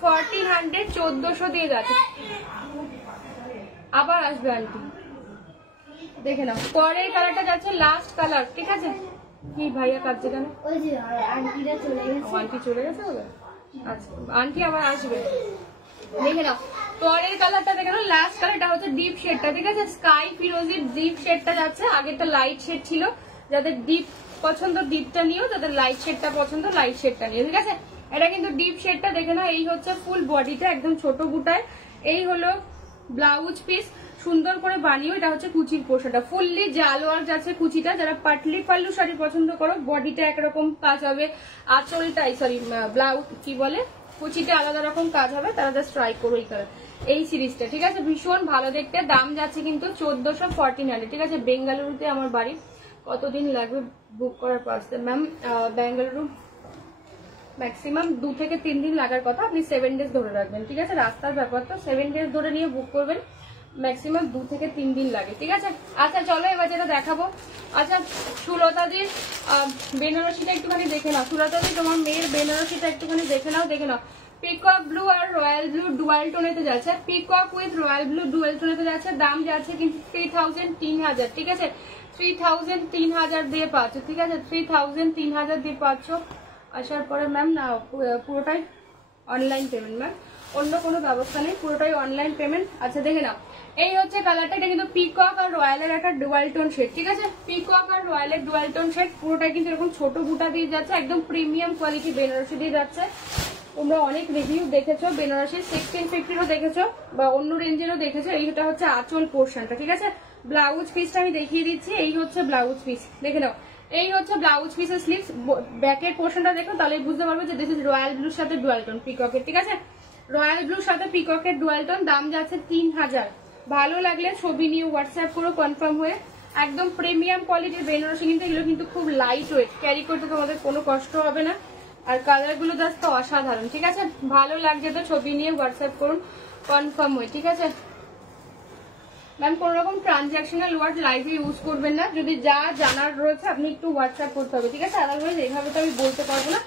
1400, 1400 দিয়ে যাচ্ছে। আবার আসবে আন্টি, দেখে নাও। পরের কালারটা যাচ্ছে লাস্ট কালার, ঠিক আছে। কি ভাইয়া কাটছে কেন? ওই যে আন্টিরা চলে গেছে। আন্টি চলে গেছে ওদের? আচ্ছা আন্টি আবার আসবে, দেখে নাও। পরের কালারটা দেখে নাও, লাস্ট কালারটা হচ্ছে ডিপ শেডটা, ঠিক আছে। স্কাই ফিরোজির ডিপ শেডটা যাচ্ছে, আগেরটা লাইট শেড ছিল। যাদের ডিপ পছন্দ ডিপটা নিও, যাদের লাইট শেডটা পছন্দ লাইট শেডটা নিও, ঠিক আছে। এটা কিন্তু ডিপ শেডটা দেখে নাও। এই হচ্ছে ফুল বডিটা একদম ছোট বুটায়। এই হলো ব্লাউজ পিস, সুন্দর করে বানিয়ে। এটা হচ্ছে কুচির পোর্শনটা, ফুললি জালোয়ার যাচ্ছে কুচিটা। যারা পাটলি পাল্লু শাড়ি পছন্দ করো, বডিটা একরকম কাজ হবে, আঁচলটাই সরি ব্লাউজ কি বলে কুচিটা আলাদা রকম কাজ হবে, তারা জাস্ট ট্রাই করো এই সিরিজটা, ঠিক আছে। ভীষণ ভালো দেখতে। দাম যাচ্ছে কিন্তু 1400, 1400, ঠিক আছে। বেঙ্গালুরুতে আমার বাড়ি, কতদিন লাগবে বুক করার পার্সে ম্যাম? বেঙ্গালুরু ম্যাক্সিমাম 2 থেকে 3 দিন লাগার কথা, আপনি 7 ডেজ ধরে রাখবেন, ঠিক আছে। রাস্তার ব্যাপার তো 7 ডেজ ধরে নিয়ে বুক করবেন, ম্যাক্সিমাম 2 থেকে 3 দিন লাগে, ঠিক আছে। আচ্ছা চলো এবার যেটা দেখাবো, আচ্ছা সুলতাদির বেনারসিটা একটুখানি দেখে নাও। সুলতাদি তোমার মেয়ের বেনারসিটা একটুখানি দেখে নাও, দেখে নাও। পিকক ব্লু আর রয়্যাল ব্লু ডুয়াল টোনেতে যাচ্ছে, peacock with royal blue dual টোনেতে যাচ্ছে। দাম যাচ্ছে কিন্তু 3000, 3000, ঠিক আছে। 3000, 3000 দিয়ে পাচ্ছ, ঠিক আছে। 3000, 3000 দিয়ে পাচ্ছ। আসার পরে ম্যাম না পুরোটাই অনলাইন পেমেন্ট ম্যাম, অন্য কোনো ব্যবস্থা নেই, পুরোটাই অনলাইন পেমেন্ট। আচ্ছা দেখে নাও, এই হচ্ছে কালারটা। এটা কিন্তু পিকক আর রয়্যালের একটা ডুয়াল টোন শেড, ঠিক আছে। পিকক আর রয়্যালের ডুয়াল টোন শেড, পুরোটাই কিন্তু এরকম ছোট বুটা দিয়ে যাচ্ছে, একদম প্রিমিয়াম কোয়ালিটি বেনারসি দিয়ে যাচ্ছে। তোমরা অনেক রিভিউ দেখেছো বেনারসি, 1650-ও দেখেছো বা অন্য রেঞ্জেরও দেখেছো। এইটা হচ্ছে আঁচল পোর্শনটা, ঠিক আছে। ব্লাউজ পিসটা আমি দেখিয়ে দিচ্ছি, এই হচ্ছে ব্লাউজ পিস, দেখে নাও। এই হচ্ছে ব্লাউজ পিসের স্লিভস। ব্যাকের পোর্শনটা দেখো, তাহলে বুঝতে পারবে যে দিস ইজ রয়্যাল ব্লুর সাথে ডুয়াল টোন পিককের, ঠিক আছে। রয়্যাল ব্লুর সাথে পিককের ডুয়াল টোন। দাম যাচ্ছে 3000। ভালো লাগলে ছবি নিয়ে হোয়াটসঅ্যাপ করো কনফার্ম হয়ে। একদম প্রিমিয়াম কোয়ালিটির বেনারসি, কিন্তু এগুলো কিন্তু খুব লাইট ওয়েট, ক্যারি করতে তোমাদের কোনো কষ্ট হবে না। আর কালার গুলো জাস্ট অসাধারণ, ঠিক আছে। ভালো লাগছে তো ছবি নিয়ে হোয়াটসঅ্যাপ করুন কনফার্ম হয়ে, ঠিক আছে। ম্যাম কোন রকম ট্রানজাকশনাল ওয়ার্ড লাইভে ইউজ করবেন না, যদি যা জানার রয়েছে আপনি একটু হোয়াটসঅ্যাপ করতে হবে, ঠিক আছে। আদারওয়াইজ এইভাবে তো আমি বলতে পারবো না,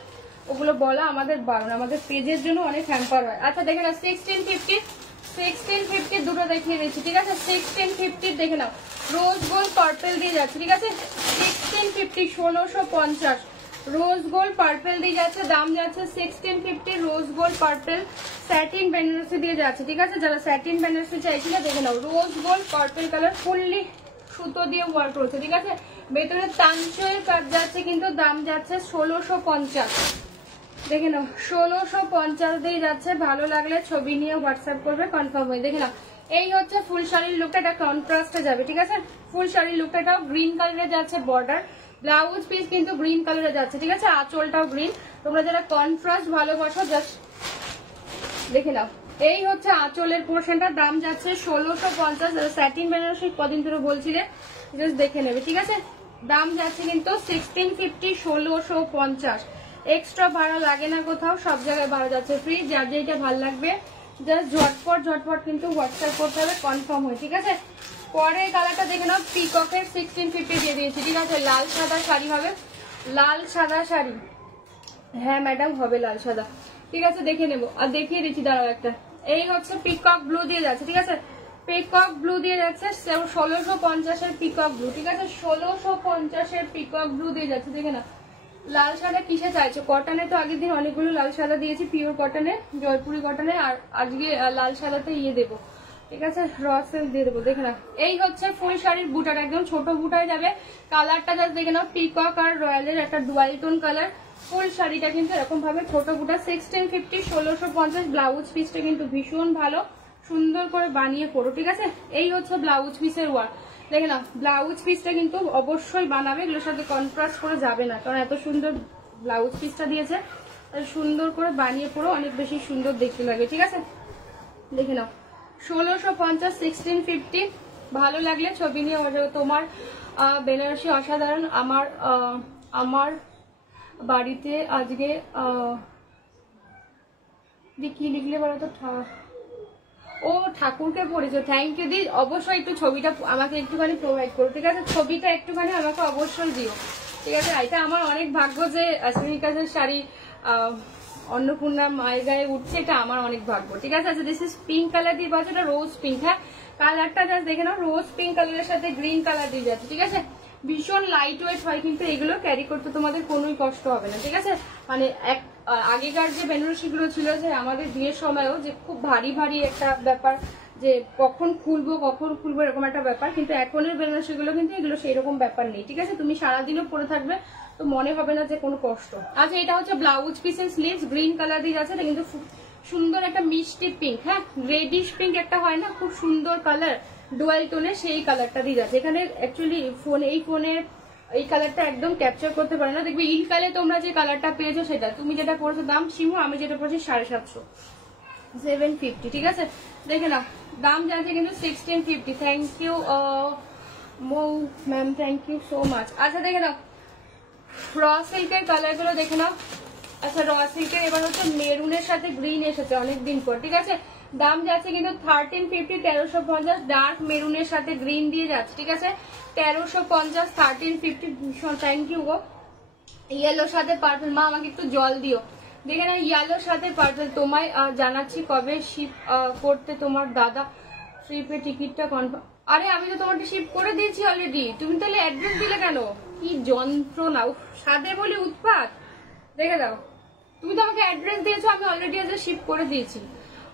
ওগুলো বলা আমাদের বারণ, আমাদের পেজের জন্য অনেক হ্যাম্পার হয়। আচ্ছা দেখে নাও 1650 দুটো দেখিয়ে দিচ্ছি, ঠিক আছে। 1650 দেখে নাও, রোজ গোল্ড পার্পেল দিয়ে যাচ্ছে, ঠিক আছে। 1650, 1650 রোজ গোল্ড পার্পেল দিয়ে যাচ্ছে। দাম যাচ্ছে 1650, rose gold purple satin Benarasi দিয়ে যাচ্ছে, ঠিক আছে। যারা স্যাটিন বেনারসি চাইছিল দেখে নাও, rose gold purple colour fully সুতো দিয়ে ওয়ার্ক রয়েছে, ঠিক আছে। ভেতরে তাঞ্চের কাজ যাচ্ছে, কিন্তু দাম যাচ্ছে 1650, দেখে নাও। 1650 দিয়ে যাচ্ছে। ভালো লাগলে ছবি নিয়ে হোয়াটসঅ্যাপ করবে কনফার্ম হয়ে, দেখে নাও। এই হচ্ছে ফুল শাড়ির লুকটা, এটা কন্ট্রাস্টে যাবে, ঠিক আছে। ফুল শাড়ির লুকটা এটাও গ্রিন কালারে যাচ্ছে, বর্ডার ব্লাউজ পিস কিন্তু গ্রিন কালারে যাচ্ছে, ঠিক আছে। আঁচলটাও গ্রিন। তোমরা যারা কন্ট্রাস্ট ভালোবাসো জাস্ট দেখে নাও। এই হচ্ছে আঁচলের পোর্শনটা, দাম যাচ্ছে 1650। স্যাটিন বেনারসি কদিন ধরে বলছিলে, জাস্ট দেখে নেবে, ঠিক আছে। দাম যাচ্ছে কিন্তু 1650, 1650। এক্সট্রা ভাড়া লাগে না কোথাও, সব জায়গায় ভাড়া যাচ্ছে ফ্রি। যার যেটা ভালো লাগবে জাস্ট ঝটপট কিন্তু হোয়াটসঅ্যাপ করতে হবে কনফার্ম হয়ে, ঠিক আছে। পরে কালারটা দেখে নাও, পিককের 1650 দিয়ে দিয়েছি, ঠিক আছে। লাল সাদা শাড়ি হবে, লাল সাদা শাড়ি, হ্যাঁ ম্যাডাম হবে লাল সাদা, ঠিক আছে। দেখে নেবো আর দেখিয়ে দিচ্ছি দাঁড়াও একটা। এই হচ্ছে পিকক ব্লু দিয়ে যাচ্ছে, ঠিক আছে। পিকক ব্লু দিয়ে যাচ্ছে 1650 পিকক ব্লু, ঠিক আছে। 1650 পিকক ব্লু দিয়ে যাচ্ছে, দেখে না। লাল সাদা কিসে চাইছো? কটনে তো আগের দিন অনেকগুলো লাল সাদা দিয়েছি, পিওর কটনে, জয়পুরি কটনে, আর আজকে লাল সাদাতে দেবো, ঠিক আছে র সিল্ক দিয়ে দেবো। দেখে নাও এই হচ্ছে ফুল শাড়ির বুটার, একদম ছোট বুটায় যাবে। কালারটা জাস্ট দেখে নাও, পিকক আর রয়্যালের একটা ডুয়াল টোন কালার। ফুল শাড়িটা কিন্তু এরকম ভাবে ছোট বুটা 1650 1650। ব্লাউজ পিসটা কিন্তু ভীষণ ভালো, সুন্দর করে বানিয়ে পরো। ঠিক আছে এই হচ্ছে ব্লাউজ পিসের ওয়ার্ক। দেখে নাও ব্লাউজ পিসটা কিন্তু অবশ্যই বানাবে, এগুলোর সাথে কন্ট্রাস্ট করে যাবে না, কারণ এত সুন্দর ব্লাউজ পিসটা দিয়েছে, সুন্দর করে বানিয়ে পরো, অনেক বেশি সুন্দর দেখতে লাগে। ঠিক আছে দেখে নাও 1650 1650। ভালো লাগলে ছবি নিয়ে তোমার বেনারসি অসাধারণ। আমার বাড়িতে আজকে কি লিখলে বলো তো, ও ঠাকুরকে পড়েছো, থ্যাংক ইউ দি। অবশ্যই একটু ছবিটা আমাকে একটুখানি প্রোভাইড করো। ঠিক আছে ছবিটা একটুখানি আমাকে অবশ্যই দিও। ঠিক আছে এটা আমার অনেক ভাগ্য যে অশ্বিনী কাজের শাড়ি অন্নপূর্ণা মায়ের গায়ে উঠছে, এটা আমার অনেক ভাগ্য। ঠিক আছে আচ্ছা দিস ইজ পিঙ্ক কালার দিয়ে পাচ্ছ, এটা রোজ পিঙ্ক। হ্যাঁ কালারটা জাস্ট দেখে নাও, রোজ পিঙ্ক কালারের সাথে গ্রিন কালার দিয়ে যাচ্ছে। ঠিক আছে ভীষণ লাইট ওয়েট হয়, কিন্তু এগুলো ক্যারি করতে তোমাদের কোনোই কষ্ট হবে না। ঠিক আছে মানে আগেকার যে বেনারসি গুলো ছিল যে আমাদের বিয়ের সময়ও যে খুব ভারী ভারী একটা ব্যাপার, যে কখন খুলবো এরকম একটা ব্যাপার, কিন্তু এখনের বেনারসি গুলো কিন্তু এগুলো সেই রকম ব্যাপার নেই। ঠিক আছে তুমি সারাদিনও পরে থাকবে, তো মনে হবে না যে কোনো কষ্ট। আচ্ছা এটা হচ্ছে ব্লাউজ পিসের স্লিভস, গ্রিন কালার দিয়ে যাচ্ছে, এটা কিন্তু সুন্দর একটা মিষ্টি পিঙ্ক। হ্যাঁ রেডিশ পিঙ্ক একটা হয় না, খুব সুন্দর কালার ডুয়াল টোনে, সেই কালারটা দিয়ে যাচ্ছে। এখানে অ্যাকচুয়ালি ফোনে এই কালারটা একদম ক্যাপচার করতে পারে না, দেখবে ইন কালে তোমরা যে কালারটা পেয়েছো সেটা। তুমি যেটা পড়েছো দাম শিমু, আমি যেটা পড়েছি 750 750। ঠিক আছে দেখে নাও দাম যাচ্ছে কিন্তু 1650। Thank you Mou ma'am, thank you so much. আচ্ছা দেখে নাও র সিল্কের কালার গুলো দেখে নাও। আচ্ছা র সিল্কের এবার হচ্ছে মেরুনের সাথে গ্রিন এসেছে অনেকদিন পর। ঠিক আছে দাম যাচ্ছে কিন্তু 1350 1350। ডার্ক মেরুনের সাথে গ্রিন দিয়ে যাচ্ছে। ঠিক আছে 1350 1350। ভীষণ থ্যাংক ইউ গো। ইয়েলোর সাথে পার্পল, মা আমাকে একটু জল দিও। দেখে না ইয়েলোর সাথে পার্পল। তোমায় জানাচ্ছি কবে শিপ করতে তোমার দাদা, ট্রিপের টিকিটটা কনফার্ম। আরে আমি তো তোমাকে শিপ করে দিয়েছি অলরেডি, তুমি তাহলে অ্যাড্রেস দিলে কেন? কি যন্ত্রণা, সাদে বলি উৎপাত। দেখে দাও তুমি তো আমাকে অ্যাড্রেস দিয়েছো, আমি অলরেডি আজ শিপ করে দিয়েছি।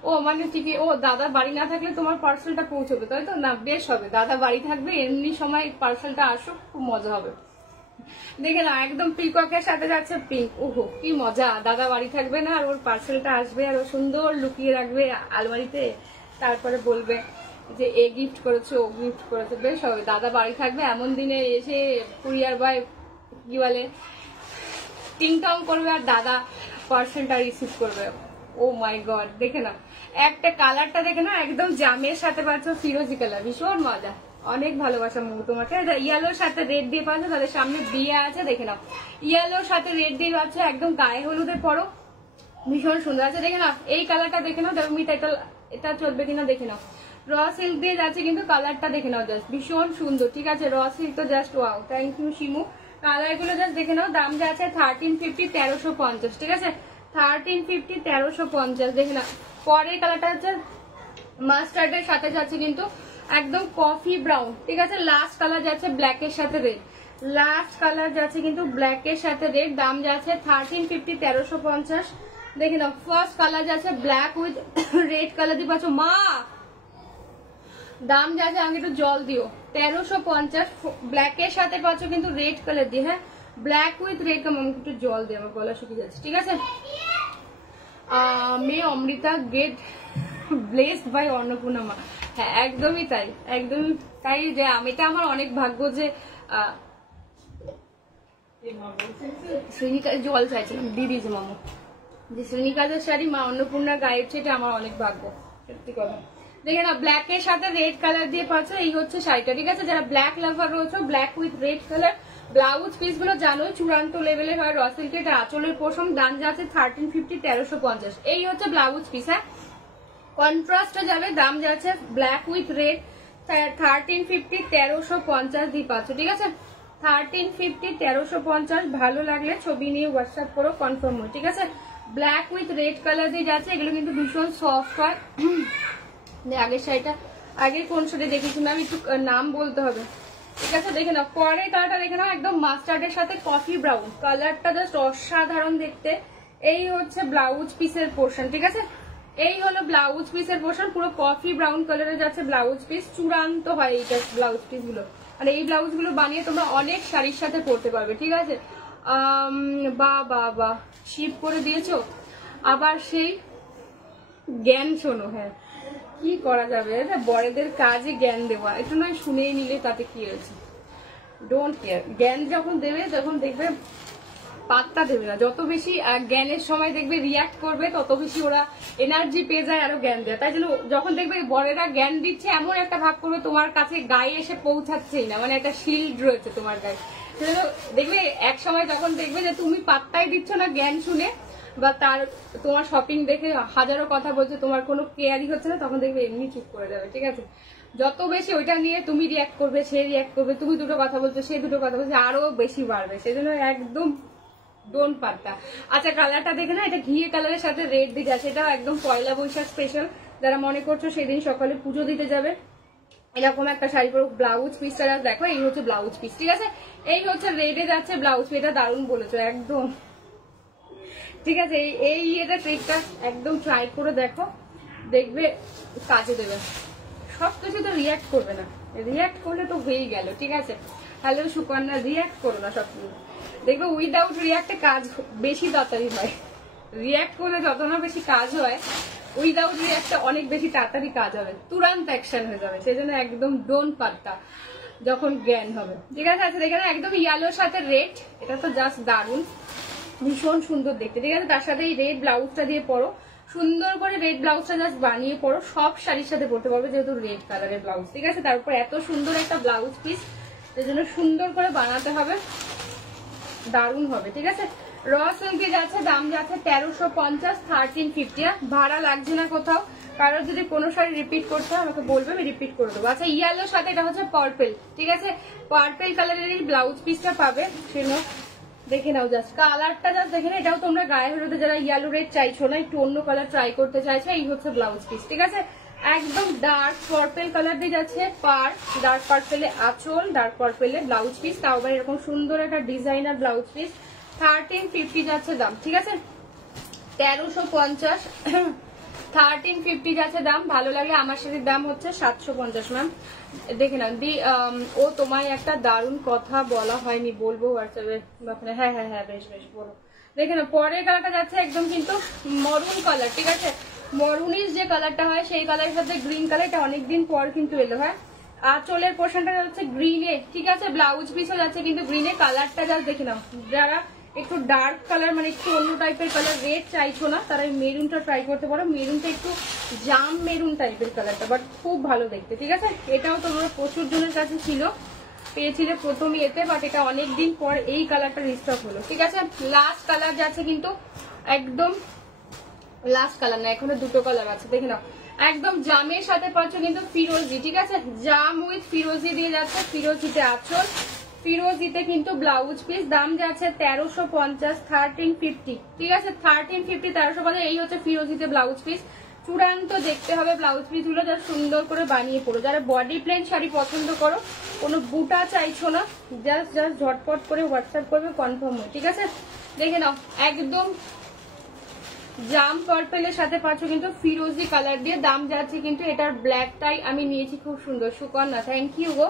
ও মানে ঠিকই, ও দাদা বাড়ি না থাকলে তোমার পার্সেলটা পৌঁছবে তাই তো? না বেশ হবে, দাদা বাড়ি থাকবে, এমনি সময় পার্সেলটা আসুক, খুব মজা হবে। দেখে না একদম পিককের সাথে যাচ্ছে পিঙ্ক। ওহো কি মজা, দাদা বাড়ি থাকবে না আর ওর পার্সেলটা আসবে, আর ও সুন্দর লুকিয়ে রাখবে আলমারিতে, তারপরে বলবে যে এ গিফট করেছে ও গিফট করেছে। বেশ হবে, দাদা বাড়ি থাকবে, এমন দিনে এসে কুরিয়ার বয় কি বলে টিং টং করবে আর দাদা পার্সেলটা রিসিভ করবে। ও মাই গড দেখে না একটা কালারটা দেখে না, একদম জামের সাথে পাচ্ছ ফিরোজি কালার, ভীষণ মজা। অনেক ভালোবাসা মু তোমাকে। ইয়েলোর সাথে রেড দিয়ে পাচ্ছ, তাদের সামনে বিয়ে আছে দেখে নাও। ইয়েলোর সাথে রেড দিয়ে পাচ্ছ, একদম গায়ে হলুদের পরো, ভীষণ সুন্দর আছে। দেখে নাও এই কালারটা দেখে নাও, মিটা এটা চলবে কিনা দেখে নাও। র সিল্ক দিয়ে যাচ্ছে কিন্তু কালারটা দেখে নাও, জাস্ট ভীষণ সুন্দর। ঠিক আছে র সিল্ক তো just wow, thank you Shimu. Colour গুলো জাস্ট দেখে নাও, দাম যাচ্ছে 1350 1350। ঠিক আছে 1350 1350 দেখে নাও। পরের কালারটা হচ্ছে মাস্টার্ডের সাথে যাচ্ছে কিন্তু একদম কফি ব্রাউন। ঠিক আছে লাস্ট কালার যাচ্ছে ব্ল্যাকের সাথে রেড, লাস্ট কালার যাচ্ছে কিন্তু ব্ল্যাকের সাথে রেড, দাম যাচ্ছে 1350 1350। দেখে নাও ফার্স্ট কালার যাচ্ছে ব্ল্যাক উইথ রেড কালার দিয়ে পাচ্ছ, মা দাম যাচ্ছে আমাকে একটু জল দিও 1350। ব্ল্যাকের সাথে পাচ্ছ কিন্তু রেড কালার দিয়ে। হ্যাঁ ব্ল্যাক উইথ রেড, আমাকে একটু জল দিয়ে, আমার গলা শুকিয়ে যাচ্ছে। ঠিক আছে may Amrita get blessed by Annapurna মা। হ্যাঁ একদমই তাই, একদমই তাই, যে এটা আমার অনেক ভাগ্য যে শ্রেণিকা জল চাইছিলাম দিয়ে দিয়েছে মামু, যে শ্রেণিকাজের শাড়ি মা অন্নপূর্ণার গায়ের সেটা আমার অনেক ভাগ্য, সত্যি কথা। দেখে না ব্ল্যাকের সাথে রেড কালার দিয়ে পাচ্ছ, এই হচ্ছে শাড়িটা। ঠিক আছে যারা ব্ল্যাক লাভার রয়েছে, black with red colour. Blouse piece গুলো জানোই চূড়ান্ত লেভেলের হয়, র সিল্কের আঁচলের পোষণ, দাম যাচ্ছে 1350 1350। এই হচ্ছে ব্লাউজ পিস। হ্যাঁ কন্ট্রাস্টে যাবে, দাম যাচ্ছে ব্ল্যাক উইথ রেড 1350 1350 দিয়ে পাচ্ছ। ঠিক আছে 1350 1350। ভালো লাগলে ছবি নিয়ে হোয়াটসঅ্যাপ করো, কনফার্ম হয়। ঠিক আছে ব্ল্যাক উইথ রেড কালার দিয়ে যাচ্ছে, এগুলো কিন্তু ভীষণ সফট হয়। আগের শাড়িটা আগে কোন শাড়ি দেখেছি ম্যাম, একটু নাম বলতে হবে। ঠিক আছে দেখে নাও পরের কালারটা দেখে নাও, একদম মাস্টার্ডের সাথে কফি ব্রাউন, কালারটা জাস্ট অসাধারণ দেখতে। এই হচ্ছে ব্লাউজ পিসের পোর্শন। ঠিক আছে এই হলো ব্লাউজ পিসের পোর্শন, পুরো কফি ব্রাউন কালারে যাচ্ছে ব্লাউজ পিস, চূড়ান্ত হয় এইটা ব্লাউজ পিস গুলো। আর এই ব্লাউজ গুলো বানিয়ে তোমরা অনেক শাড়ির সাথে পরতে পারবে, ঠিক আছে। বা শিপ করে দিয়েছো, আবার সেই জ্ঞান শোনো। হ্যাঁ, কি করা যাবে, বড়দের কাজে জ্ঞান দেওয়া, একটু নয় শুনেই নিলে তাতে কি হয়েছে, ডোন্ট কেয়ার। জ্ঞান যখন দেবে তখন দেখবে পাত্তা দেবে না, যত বেশি জ্ঞানের সময় দেখবে রিয়াক্ট করবে তত বেশি ওরা এনার্জি পেয়ে যায় আরো জ্ঞান দেয়। তাই জন্য যখন দেখবে বড়রা জ্ঞান দিচ্ছে এমন একটা ভাব করবে তোমার কাছে গায়ে এসে পৌঁছাচ্ছেই না, মানে একটা শিল্ড রয়েছে তোমার গায়ে। সেজন্য দেখবে এক সময় যখন দেখবে যে তুমি পাত্তাই দিচ্ছ না জ্ঞান শুনে, বা তার তোমার শপিং দেখে হাজারো কথা বলছে, তোমার কোনো কেয়ারই হচ্ছে না, তখন দেখবে এমনি চুপ করে যাবে, ঠিক আছে। যত বেশি ওইটা নিয়ে তুমি রিয়াক্ট করবে, সে রিয়াক্ট করবে, তুমি দুটো কথা বলছো, সে দুটো কথা বলছে, আরো বেশি বাড়বে। সেজন্য একদম ডোন্ট পাত্তা। আচ্ছা, কালারটা দেখে না, এটা ঘিয়ে কালারের সাথে রেড দিকে আছে, এটা একদম পয়লা বৈশাখ স্পেশাল। যারা মনে করছো সেদিন সকালে পুজো দিতে যাবে, এরকম একটা শাড়ি পরো। ব্লাউজ পিসটা দেখো, এই হচ্ছে ব্লাউজ পিস, ঠিক আছে। এই হচ্ছে রেডে যাচ্ছে ব্লাউজ পিস, এটা দারুণ বলেছো একদম, ঠিক আছে। এই এটা ট্রিকটা একদম ট্রাই করে দেখো, দেখবে কাজে দেবে। সবকিছু তো রিয়াক্ট করবে না, রিয়াক্ট করলে তো হয়েই গেল, ঠিক আছে। হ্যালো সুকন্যা, রিয়াক্ট করো না সবকিছু, দেখবে উইদাউট রিয়াক্টে কাজ বেশি তাড়াতাড়ি হয়। রিয়াক্ট করলে যত না বেশি কাজ হয়, উইদাউট রিয়াক্টে অনেক বেশি তাড়াতাড়ি কাজ হবে, তুরন্ত অ্যাকশন হয়ে যাবে। সেজন্য একদম ডোন্ট পাত্তা যখন জ্ঞান হবে, ঠিক আছে। আচ্ছা, দেখে না একদম ইয়েলোর সাথে রেড, এটা তো জাস্ট দারুণ, ভীষণ সুন্দর দেখতে, ঠিক আছে। তার সাথে এই রেড ব্লাউজটা দিয়ে পরো, সুন্দর করে রেড ব্লাউজটা জাস্ট বানিয়ে পরো, সব শাড়ির সাথে পরতে পারবে যেহেতু রেড কালারের ব্লাউজ, ঠিক আছে। তারপর এত সুন্দর একটা ব্লাউজ পিস, সেই জন্য সুন্দর করে বানাতে হবে, দারুণ হবে, ঠিক আছে। র সিল্কে যাচ্ছে, দাম যাচ্ছে 1350, 1350। ভাড়া লাগছে না কোথাও। কারোর যদি কোনো শাড়ি রিপিট করতে হয় আমাকে বলবে, আমি রিপিট করে দেবো। আচ্ছা, ইয়েলোর সাথে এটা হচ্ছে পার্পেল, ঠিক আছে। পার্পেল কালারের এই ব্লাউজ পিসটা পাবে, সেজন্য দেখে নাও, জাস্ট কালারটা জাস্ট দেখে নাও। এটাও তোমরা গায়ে হলুদে যারা ইয়েলো রেড চাইছো না, একটু অন্য কালার ট্রাই করতে চাইছো, এই হচ্ছে ব্লাউজ পিস, ঠিক আছে। একদম ডার্ক পার্পেল কালার দিয়ে যাচ্ছে পার, ডার্ক পার্পেলে আঁচল, ডার্ক পার্পেলে ব্লাউজ পিস, তাও আবার এরকম সুন্দর একটা ডিজাইনার ব্লাউজ পিস। 1350 যাচ্ছে দাম, ঠিক আছে। 1350, 1350 যাচ্ছে দাম। ভালো লাগলে আমার সাথে দাম হচ্ছে 750 ম্যাম, দেখে না দি। ও তোমায় একটা দারুণ কথা বলা হয়নি, বলবো হোয়াটসঅ্যাপে। হ্যাঁ হ্যাঁ হ্যাঁ, বেশ বেশ বলো। দেখে না পরের কালারটা যাচ্ছে একদম কিন্তু মরুন কালার, ঠিক আছে। মরুনির যে কালারটা হয় সেই কালারের সাথে গ্রিন কালার, এটা অনেকদিন পর কিন্তু এলো। হ্যাঁ, আঁচলের পোর্শনটা যাচ্ছে গ্রিনে, ঠিক আছে। ব্লাউজ পিসও যাচ্ছে কিন্তু গ্রিনে। কালারটা জাস্ট দেখে নাও, যারা একটু ডার্ক কালার মানে একটু অন্য টাইপের কালার রেড চাইছো না, তারা এই মেরুনটা ট্রাই করতে পারো। মেরুনটা একটু জাম মেরুন টাইপের কালারটা, বাট খুব ভালো দেখতে, ঠিক আছে। এটাও তোমরা প্রচুর জনের কাছে ছিল, পেয়েছিলে প্রথম ইয়েতে, বাট এটা অনেকদিন পর এই কালারটা রিস্টক হলো, ঠিক আছে। লাস্ট কালার যাচ্ছে কিন্তু একদম লাস্ট কালার না, এখনো দুটো কালার আছে, দেখে নাও। একদম জামের সাথে পাচ্ছ কিন্তু ফিরোজি, ঠিক আছে। জাম উইথ ফিরোজি দিয়ে যাচ্ছে, ফিরোজিতে আঁচল, ফিরোজিতে কিন্তু ব্লাউজ পিস। দাম যাচ্ছে 1350, 1350, ঠিক আছে। 1350, 1350। এই হচ্ছে ফিরোজিতে ব্লাউজ পিস। চূড়ান্ত দেখতে হবে ব্লাউজ পিস গুলো, যা সুন্দর করে বানিয়ে পড়ো। যারা বডি প্লেন শাড়ি পছন্দ করো, কোনো বুটা চাইছো না, জাস্ট ঝটপট করে হোয়াটসঅ্যাপ করবে, কনফার্ম হয়, ঠিক আছে। দেখে নাও, একদম জাম পার্পেলের সাথে পাচ্ছ কিন্তু ফিরোজি কালার দিয়ে। দাম যাচ্ছে কিন্তু এটার ব্ল্যাকটাই আমি নিয়েছি, খুব সুন্দর। সুকন্যা, থ্যাংক ইউ গো,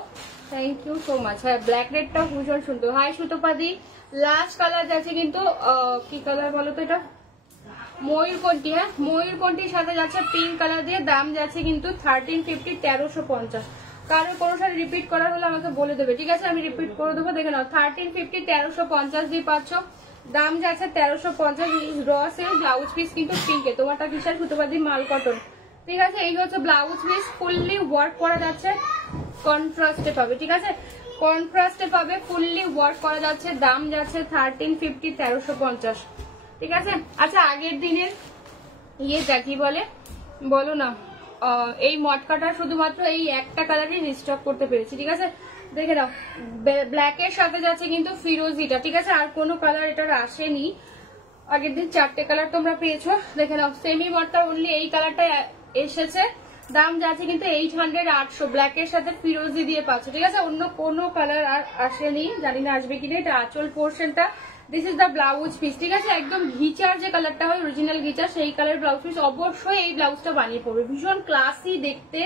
থ্যাংক ইউ সো মাচ। হ্যাঁ, ব্ল্যাক রেডটাও ভীষণ সুন্দর। হাই সুতোপাদি, লাস্ট কালার যাচ্ছে কিন্তু কি কালার বলো তো, এটা ময়ূরকণ্ঠী। হ্যাঁ, ময়ূরকণ্ঠীর সাথে যাচ্ছে পিঙ্ক কালার দিয়ে। দাম যাচ্ছে কিন্তু 1350, 1350। কারোর কোনো সাথে রিপিট করার হলে আমাকে বলে দেবে, ঠিক আছে, আমি রিপিট করে দেবো। দেখে নাও, 1350, 1350 দিয়ে পাচ্ছ। দাম যাচ্ছে 1350। র সিল্ক ব্লাউজ পিস কিন্তু পিঙ্কে, তোমারটা বিশাল সুতোপাদি মাল কটন, ঠিক আছে। এই হচ্ছে ব্লাউজ পিস, ফুললি ওয়ার্ক করা যাচ্ছে, কন্ট্রাস্টে পাবে, ঠিক আছে। কন্ট্রাস্টে পাবে, ফুললি ওয়ার্ক করা যাচ্ছে। দাম যাচ্ছে 1350, 1350, ঠিক আছে। আচ্ছা, আগের দিনের ইয়েটা কি বলে বলো না, এই মটকাটা শুধুমাত্র এই একটা কালারই রিস্টক করতে পেরেছি, ঠিক আছে। দেখে নাও, ব্ল্যাকের সাথে যাচ্ছে কিন্তু ফিরোজিটা, ঠিক আছে। আর কোনো কালার এটার আসেনি। আগের দিন 4টে কালার তোমরা পেয়েছো, দেখে নাও। সেমি মটকা অনলি এই কালারটা এসেছে। দাম যাচ্ছে কিন্তু 800, 800। ব্ল্যাকের সাথে ফিরোজি দিয়ে পাচ্ছ, ঠিক আছে। অন্য কোনো কালার আর আসেনি, জানি না আসবে কিনা। এটা আঁচল পোর্শনটা, this is the blouse piece, ঠিক আছে। একদম ঘিচার যে কালারটা হয়, অরিজিনাল ঘিচার, সেই কালার ব্লাউজ পিস। অবশ্যই এই ব্লাউজটা বানিয়ে পড়বে, ভীষণ ক্লাসি দেখতে।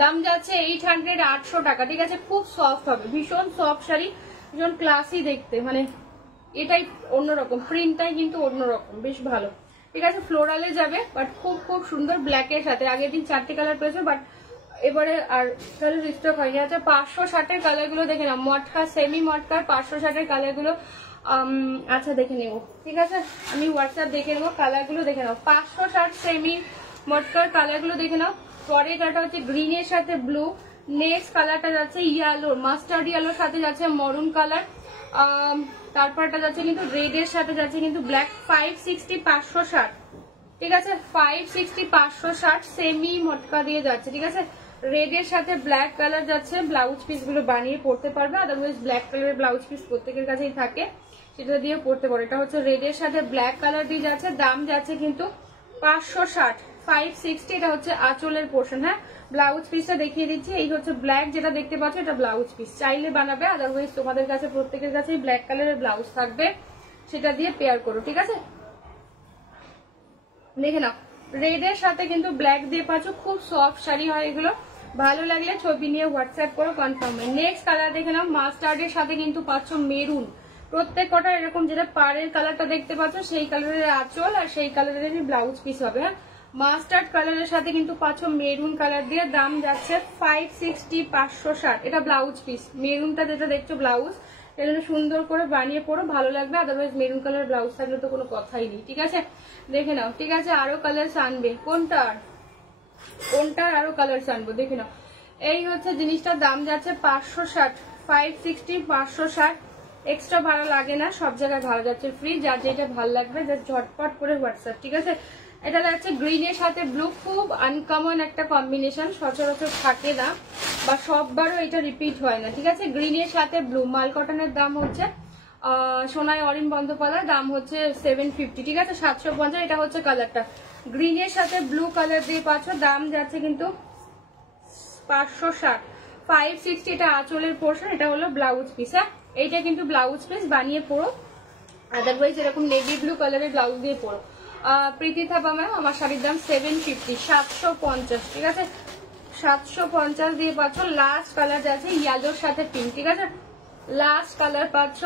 দাম যাচ্ছে 800, 800 টাকা, ঠিক আছে। খুব সফট হবে, ভীষণ সফট শাড়ি, ভীষণ ক্লাসি দেখতে, মানে এটাই অন্যরকম, প্রিন্টটাই কিন্তু অন্যরকম, বেশ ভালো, ঠিক আছে। ফ্লোরালে যাবে, বাট খুব খুব সুন্দর ব্ল্যাকের সাথে। আগের দিন 4টে কালার পেয়েছে, বাট এবারে আর কালার স্টক হয়নি। আচ্ছা 560-এর কালার গুলো দেখে নাও, মটকা সেমি মটকার 560-এর কালার গুলো। আচ্ছা দেখে নেবো, ঠিক আছে, আমি হোয়াটসঅ্যাপ দেখে নেবো, কালার গুলো দেখে নাও। 560 সেমি মটকার কালার গুলো দেখে নাও। পরের কালারটা হচ্ছে গ্রিনের সাথে ব্লু, নেক্সট কালারটা যাচ্ছে ইয়েলো, মাস্টার্ড ইয়েলোর সাথে যাচ্ছে মরুন কালার, তারপরটা যাচ্ছে কিন্তু রেডের সাথে যাচ্ছে কিন্তু ব্ল্যাক। 560, 560, ঠিক আছে। 560, 560 সেমি মটকা দিয়ে যাচ্ছে, ঠিক আছে। রেডের সাথে ব্ল্যাক কালার যাচ্ছে, ব্লাউজ পিস গুলো বানিয়ে পড়তে পারবে, আদারওয়াইজ ব্ল্যাক কালারের ব্লাউজ পিস প্রত্যেকের কাছেই থাকে, সেটা দিয়ে পড়তে পারো। এটা হচ্ছে রেডের সাথে ব্ল্যাক কালার দিয়ে যাচ্ছে, দাম যাচ্ছে কিন্তু 560, 560। এটা হচ্ছে আঁচলের পোর্শন, হ্যাঁ। ব্লাউজ পিসটা দেখিয়ে দিচ্ছি, এই হচ্ছে ব্ল্যাক যেটা দেখতে পাচ্ছ, এটা ব্লাউজ পিস। চাইলে বানাবে, আদারওয়াইজ তোমাদের কাছে প্রত্যেকের কাছেই ব্ল্যাক কালারের ব্লাউজ থাকবে, সেটা দিয়ে পেয়ার করো, ঠিক আছে। দেখে নাও, রেডের সাথে কিন্তু ব্ল্যাক দিয়ে পাচ্ছ, খুব সফট শাড়ি হয় এগুলো। ভালো লাগলে ছবি নিয়ে হোয়াটসঅ্যাপ করো, কনফার্ম। নেক্সট কালার দেখে নাও, মাস্টার্ডের সাথে কিন্তু পাচ্ছ মেরুন, প্রত্যেক কটা এরকম, যেটা পাড়ের কালারটা দেখতে পাচ্ছ সেই কালারের আঁচল আর সেই কালারের ব্লাউজ পিস হবে, হ্যাঁ। মাস্টার্ড কালারের সাথে কিন্তু পাচ্ছ মেরুন কালার দিয়ে, দাম যাচ্ছে 560, 560। এটা ব্লাউজ পিস, মেরুনটা যেটা দেখছো ব্লাউজ, এটা সুন্দর করে বানিয়ে পড়ো, ভালো লাগবে। আদারওয়াইজ মেরুন কালার ব্লাউজ থাকলে তো কোনো কথাই নেই, ঠিক আছে। দেখে নাও, ঠিক আছে। আরো কালার আনবে, কোনটার আরো কালার আনবো, দেখে নাও। এই হচ্ছে জিনিসটার দাম যাচ্ছে 560, 560, 560। এক্সট্রা ভাড়া লাগে না, সব জায়গায় ভাড়া যাচ্ছে ফ্রি। যার যেটা ভালো লাগবে জাস্ট ঝটপট করে হোয়াটসঅ্যাপ, ঠিক আছে। এটা যাচ্ছে গ্রিনের সাথে ব্লু, খুব আনকমন একটা কম্বিনেশন, সচরাচর থাকে না বা সববারও এটা রিপিট হয় না, ঠিক আছে। গ্রিনের সাথে ব্লু, মাল কটনের দাম হচ্ছে সোনাই অরিন বন্দ্যোপাধ্যায়, দাম হচ্ছে 750, ঠিক আছে। 750। এটা হচ্ছে কালারটা, গ্রিনের সাথে ব্লু কালার দিয়ে পাচ্ছ, দাম যাচ্ছে কিন্তু 560, 560। এটা আঁচলের পোর্শন, এটা হলো ব্লাউজ পিস, হ্যাঁ। এইটা কিন্তু ব্লাউজ পিস বানিয়ে পড়ো, আদারওয়াইজ এরকম নেভি ব্লু কালারের ব্লাউজ দিয়ে পড়ো। প্রীতি থাপা ম্যাম, আমার শাড়ির দাম 750, 750, ঠিক আছে। 750 দিয়ে পাচ্ছ। লাস্ট কালার যাচ্ছে ইয়েলোর সাথে পিঙ্ক, ঠিক আছে। লাস্ট কালার পাচ্ছ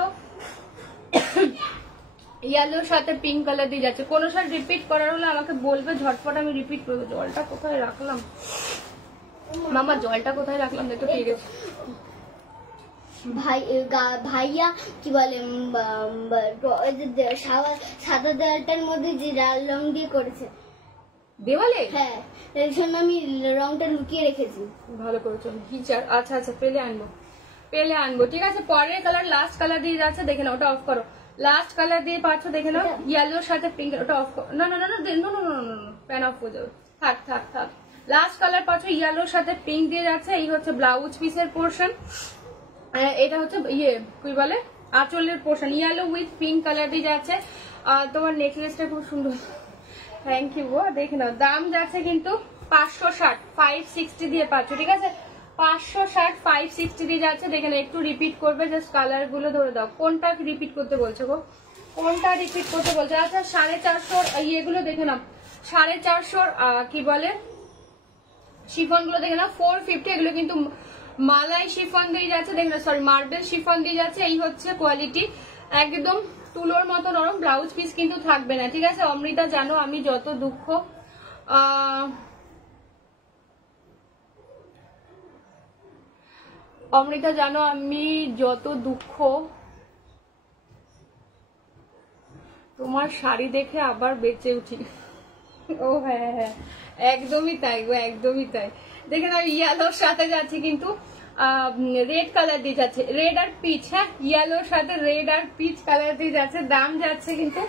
ইয়েলোর সাথে পিঙ্ক কালার দিয়ে যাচ্ছে। কোনো শাড়ি রিপিট করার হলে আমাকে বলবে, ঝটপট আমি রিপিট করবো। জলটা কোথায় রাখলাম মামা, জলটা কোথায় রাখলাম দেখতে পেয়ে গেছি। ভাইয়া কি বলে, সাদা দেওয়ালটার মধ্যে যে লাল রং দিয়ে করেছে দেওয়ালে, হ্যাঁ, এর জন্য আমি রংটা লুকিয়ে রেখেছি। ভালো করেছো। ঘিচার, আচ্ছা আচ্ছা, পেলে আনবো, ঠিক আছে। পরের কালার লাস্ট কালার দিয়ে যাচ্ছে, দেখে নাও। ওটা অফ করো, লাস্ট কালার দিয়ে পাচ্ছ, দেখে নাও। ইয়েলোর সাথে পিঙ্ক, ওটা অফ করো। না, প্যান অফ হয়ে যাবে, থাক। লাস্ট কালার পাচ্ছ ইয়েলোর সাথে পিঙ্ক দিয়ে যাচ্ছে। এই হচ্ছে ব্লাউজ পিসের পোর্শন, এটা হচ্ছে কি বলে আঁচলের portion, yellow with pink colour দিয়ে যাচ্ছে। তোমার নেকলেসটা খুব সুন্দর, থ্যাংক ইউ গো। দেখে নাও, দাম যাচ্ছে কিন্তু 560, 560 দিয়ে পাচ্ছ, ঠিক আছে। 560, 560 দিয়ে যাচ্ছে। দেখে নাও, একটু রিপিট করবে, জাস্ট কালার গুলো ধরে দাও। কোনটা রিপিট করতে বলছো গো, কোনটা রিপিট করতে বলছো? আচ্ছা 450 ইয়েগুলো দেখে নাও, 450 কি বলে শিফন গুলো দেখে নাও, 450। এগুলো কিন্তু মালাই শিফন দিয়ে যাচ্ছে, দেখে নাও, সরি মার্বেল শিফন দিয়ে যাচ্ছে। এই হচ্ছে কোয়ালিটি, একদম তুলোর মতো নরম। ব্লাউজ পিস কিন্তু থাকবে না, ঠিক আছে। অমৃতা জানো আমি যত দুঃখ, অমৃতা জানো আমি যত দুঃখ তোমার শাড়ি দেখে আবার বেঁচে উঠি। ও হ্যাঁ, একদমই তাই গো, একদমই তাই। দেখে নাও, ইয়েলোর সাথে যাচ্ছে কিন্তু রেড কালার দিয়ে যাচ্ছে, রেড আর পিচ, হ্যাঁ। ইয়েলোর সাথে রেড আর পিচ কালার দিয়ে যাচ্ছে। দাম যাচ্ছে কিন্তু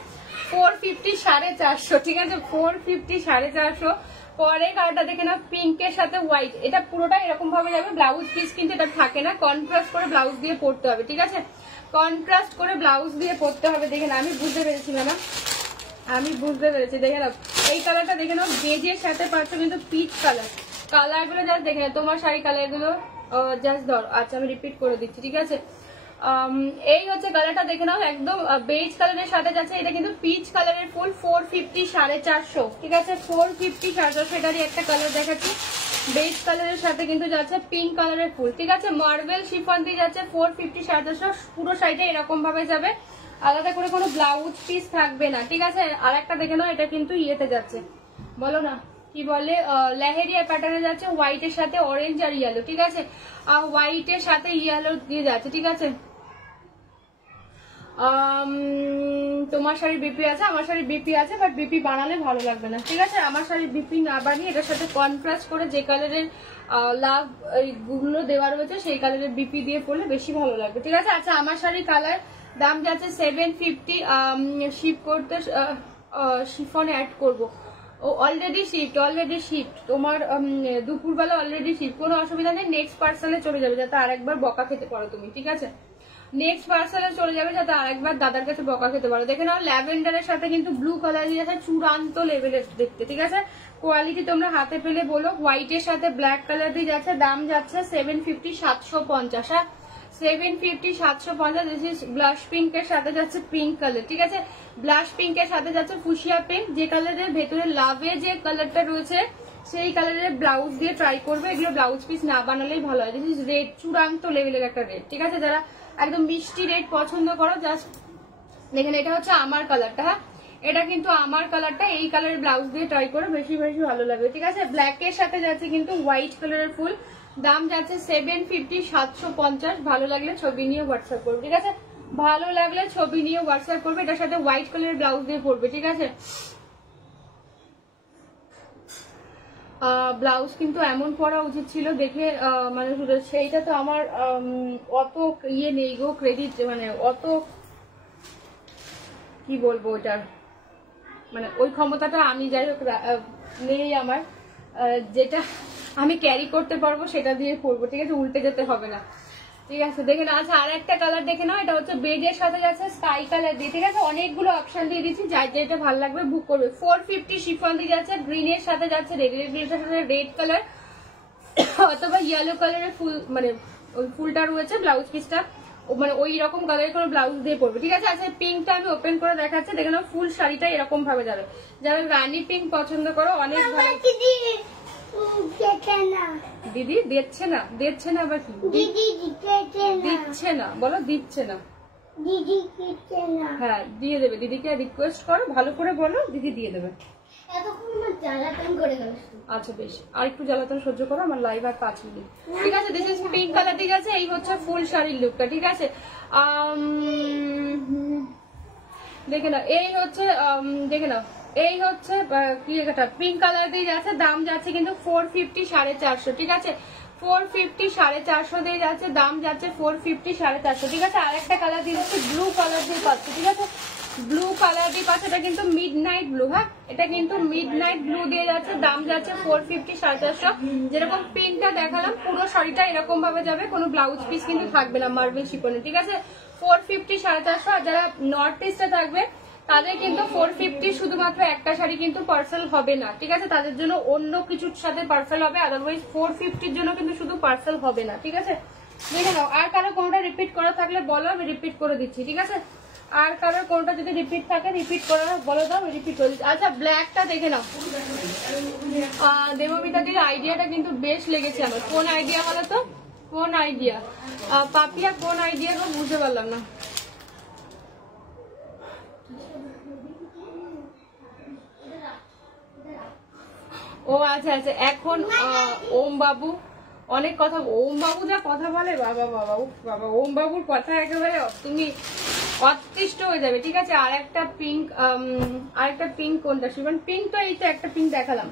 450, 450, ঠিক আছে। 450, 450। পরে কালারটা দেখে নাও, পিঙ্কের সাথে হোয়াইট, এটা পুরোটা এরকম ভাবে যাবে। ব্লাউজ পিস কিন্তু এটা থাকে না, কন্ট্রাস্ট করে ব্লাউজ দিয়ে পড়তে হবে, ঠিক আছে। কন্ট্রাস্ট করে ব্লাউজ দিয়ে পড়তে হবে। দেখে নাও, আমি বুঝতে পেরেছি ম্যাডাম, আমি বুঝতে পেরেছি। দেখে নাও, এই কালারটা দেখে নাও, বেজের সাথে পাচ্ছ কিন্তু পিচ কালার। কালার গুলো জাস্ট দেখে নাও, তোমার শাড়ি কালার গুলো জাস্ট ধরো। আচ্ছা আমি রিপিট করে দিচ্ছি, ঠিক আছে। এই হচ্ছে কালারটা দেখে নাও, একদম বেজ কালারের সাথে যাচ্ছে। এটা কিন্তু পিচ কালারের ফুল, 450 450, ঠিক আছে 450 450, এটারই একটা কালার দেখাচ্ছি। বেজ কালারের সাথে কিন্তু যাচ্ছে পিঙ্ক কালারের ফুল, ঠিক আছে। মার্বেল শিফন দিয়ে যাচ্ছে 450 450, পুরো সাইডে এরকম ভাবে যাবে, আলাদা করে কোনো ব্লাউজ পিস থাকবে না, ঠিক আছে। আর একটা দেখে নাও, এটা কিন্তু ইয়েতে যাচ্ছে, বলো না কি বলে, লেহেরিয়া প্যাটার্নে যাচ্ছে, হোয়াইটের সাথে অরেঞ্জ আর ইয়েলো, ঠিক আছে। আর হোয়াইটের সাথে ইয়েলো দিয়ে যাচ্ছে, ঠিক আছে। তোমার শাড়ি বিপি আছে, আমার শাড়ি বিপি আছে, বাট বিপি বানালে ভালো লাগবে না, ঠিক আছে। আমার শাড়ি বিপি না বানিয়ে এটার সাথে কন্ট্রাস্ট করে যে কালারের লাভ গুলো দেওয়া রয়েছে সেই কালারের বিপি দিয়ে পরলে বেশি ভালো লাগবে, ঠিক আছে। আচ্ছা, আমার শাড়ি কালার দাম যাচ্ছে 750, শিপ করতে শিফনে অ্যাড করবো। ও অলরেডি শিফট, তোমার দুপুরবেলা অলরেডি শিফট, কোনো অসুবিধা নেই। নেক্সট পার্সেলে চলে যাবে, যাতে আরেকবার বকা খেতে পারো তুমি, ঠিক আছে। নেক্সট পার্সেলে চলে যাবে যাতে আরেকবার দাদার কাছে বকা খেতে পারো। দেখে নাও, ল্যাভেন্ডারের সাথে কিন্তু ব্লু কালার দিয়ে যাচ্ছে, চূড়ান্ত লেভেলের দেখতে, ঠিক আছে। কোয়ালিটি তোমরা হাতে পেলে বলো। হোয়াইটের সাথে ব্ল্যাক কালার দিয়ে যাচ্ছে, দাম যাচ্ছে 750 750, হ্যাঁ 750 750। দিস ইজ ব্লাশ পিঙ্কের সাথে যাচ্ছে পিঙ্ক কালার, ঠিক আছে। ব্লাশ পিঙ্কের সাথে যাচ্ছে ফুশিয়া পিঙ্ক, যে কালারের ভেতরে লাভে যে কালারটা রয়েছে সেই কালারের ব্লাউজ দিয়ে ট্রাই করবে। এগুলো ব্লাউজ পিস না বানালেই ভালো হয়। দিস ইজ রেড, চূড়ান্ত লেভেলের একটা রেড, ঠিক আছে। যারা একদম মিষ্টি রেড পছন্দ করো, জাস্ট দেখেন, এটা হচ্ছে আমার কালারটা, হ্যাঁ এটা কিন্তু আমার কালারটা, এই কালারের ব্লাউজ দিয়ে ট্রাই করো, বেশি বেশি ভালো লাগবে, ঠিক আছে। ব্ল্যাক এর সাথে যাচ্ছে কিন্তু হোয়াইট কালারের ফুল, দাম যাচ্ছে 750 750। ভালো লাগলে ছবি নিয়ে হোয়াটসঅ্যাপ করবে, ঠিক আছে। ভালো লাগলে ছবি নিয়ে হোয়াটসঅ্যাপ করবে, এটার সাথে হোয়াইট কালারের ব্লাউজ দিয়ে পরবে, ঠিক আছে। ব্লাউজ কিন্তু এমন পরা উচিত ছিল দেখে, মানে সেইটা তো আমার অত ইয়ে নেই গো, ক্রেডিট মানে অত কি বলবো ওটার, মানে ওই ক্ষমতাটা আমি যাই হোক নেই আমার, যেটা আমি ক্যারি করতে পারবো সেটা দিয়ে পরবো, ঠিক আছে, উল্টে যেতে হবে না, ঠিক আছে। দেখে না, আচ্ছা আর একটা কালার দেখে নাও, এটা হচ্ছে বেজের সাথে যাচ্ছে স্কাই কালার দিয়ে, ঠিক আছে। অনেকগুলো অপশন দিয়ে দিচ্ছি, যার যেটা ভালো লাগবে বুক করবে। 450 শিফন দিয়ে যাচ্ছে, গ্রিনের সাথে যাচ্ছে রেড সাথে রেড কালার অথবা ইয়েলো কালারের ফুল, মানে ওই ফুলটা রয়েছে ব্লাউজ পিসটা, মানে ওই রকম কালারের কোনো ব্লাউজ দিয়ে পরবে, ঠিক আছে। আচ্ছা, পিঙ্কটা আমি ওপেন করে দেখাচ্ছি, দেখে নাও ফুল শাড়িটা এরকম ভাবে যাবে। যারা রানী পিঙ্ক পছন্দ করো, অনেক ভালো। দিদি দিচ্ছে না আবার কি দিচ্ছে না, বলো দিচ্ছে না, হ্যাঁ দিয়ে দেবে। দিদিকে রিকোয়েস্ট করো, ভালো করে বলো, দিদি দিয়ে দেবে। আচ্ছা বেশ, আর একটু জ্বালাতন সহ্য করো, আমার লাইভ আর 5 মিনিট, ঠিক আছে। দিস ইজ পিঙ্ক কালার, ঠিক আছে। এই হচ্ছে ফুল শাড়ির লুকটা, ঠিক আছে। দেখে নাও, এই হচ্ছে দেখে নাও, এই হচ্ছে কি এটা পিঙ্ক কালার দিয়ে যাচ্ছে, দাম যাচ্ছে কিন্তু 450 450, ঠিক আছে। 450 450 দিয়ে যাচ্ছে, দাম যাচ্ছে 450 450, ঠিক আছে। আরেকটা কালার দিয়ে যাচ্ছে, ব্লু কালার দিয়ে পাচ্ছে, ঠিক আছে। ব্লু কালার দিয়ে পাচ্ছে, এটা কিন্তু মিড নাইট ব্লু, হ্যাঁ এটা কিন্তু মিড নাইট ব্লু দিয়ে যাচ্ছে, দাম যাচ্ছে 450 450। যেরকম পিঙ্কটা দেখালাম, পুরো শাড়িটা এরকম ভাবে যাবে, কোনো ব্লাউজ পিস কিন্তু থাকবে না মার্বেল শিফনে, ঠিক আছে। 450 450। আর যারা নর্থ ইস্টে থাকবে তাদের কিন্তু 450 শুধুমাত্র একটা শাড়ি কিন্তু পার্সেল হবে না, ঠিক আছে। তাদের জন্য অন্য কিছুর সাথে পার্সেল হবে, আদারওয়াইজ 450 জন্য কিন্তু শুধু পার্সেল হবে না, ঠিক আছে। দেখে নাও, আর কারো কোনটা রিপিট করা থাকলে বলো, আমি রিপিট করে দিচ্ছি, ঠিক আছে। আর কারোর কোনটা যদি রিপিট থাকে রিপিট করে বলে দাও, রিপিট করে দিচ্ছি। আচ্ছা, ব্ল্যাকটা দেখে নাও, দেবমিতাদির আইডিয়াটা কিন্তু বেশ লেগেছে আমার। কোন আইডিয়া বলো তো, কোন আইডিয়া পাপিয়া, কোন আইডিয়া গো, বুঝতে পারলাম না। ও আচ্ছা আচ্ছা, এখন ওম বাবু অনেক কথা, ওম বাবু যা কথা বলে, বাবা বাবা বাবা, ওম বাবুর কথা একেবারে তুমি অতিষ্ঠ হয়ে যাবে, ঠিক আছে। আরেকটা পিঙ্ক কোনটা শিবন? পিঙ্ক তো এই তো একটা পিঙ্ক দেখালাম,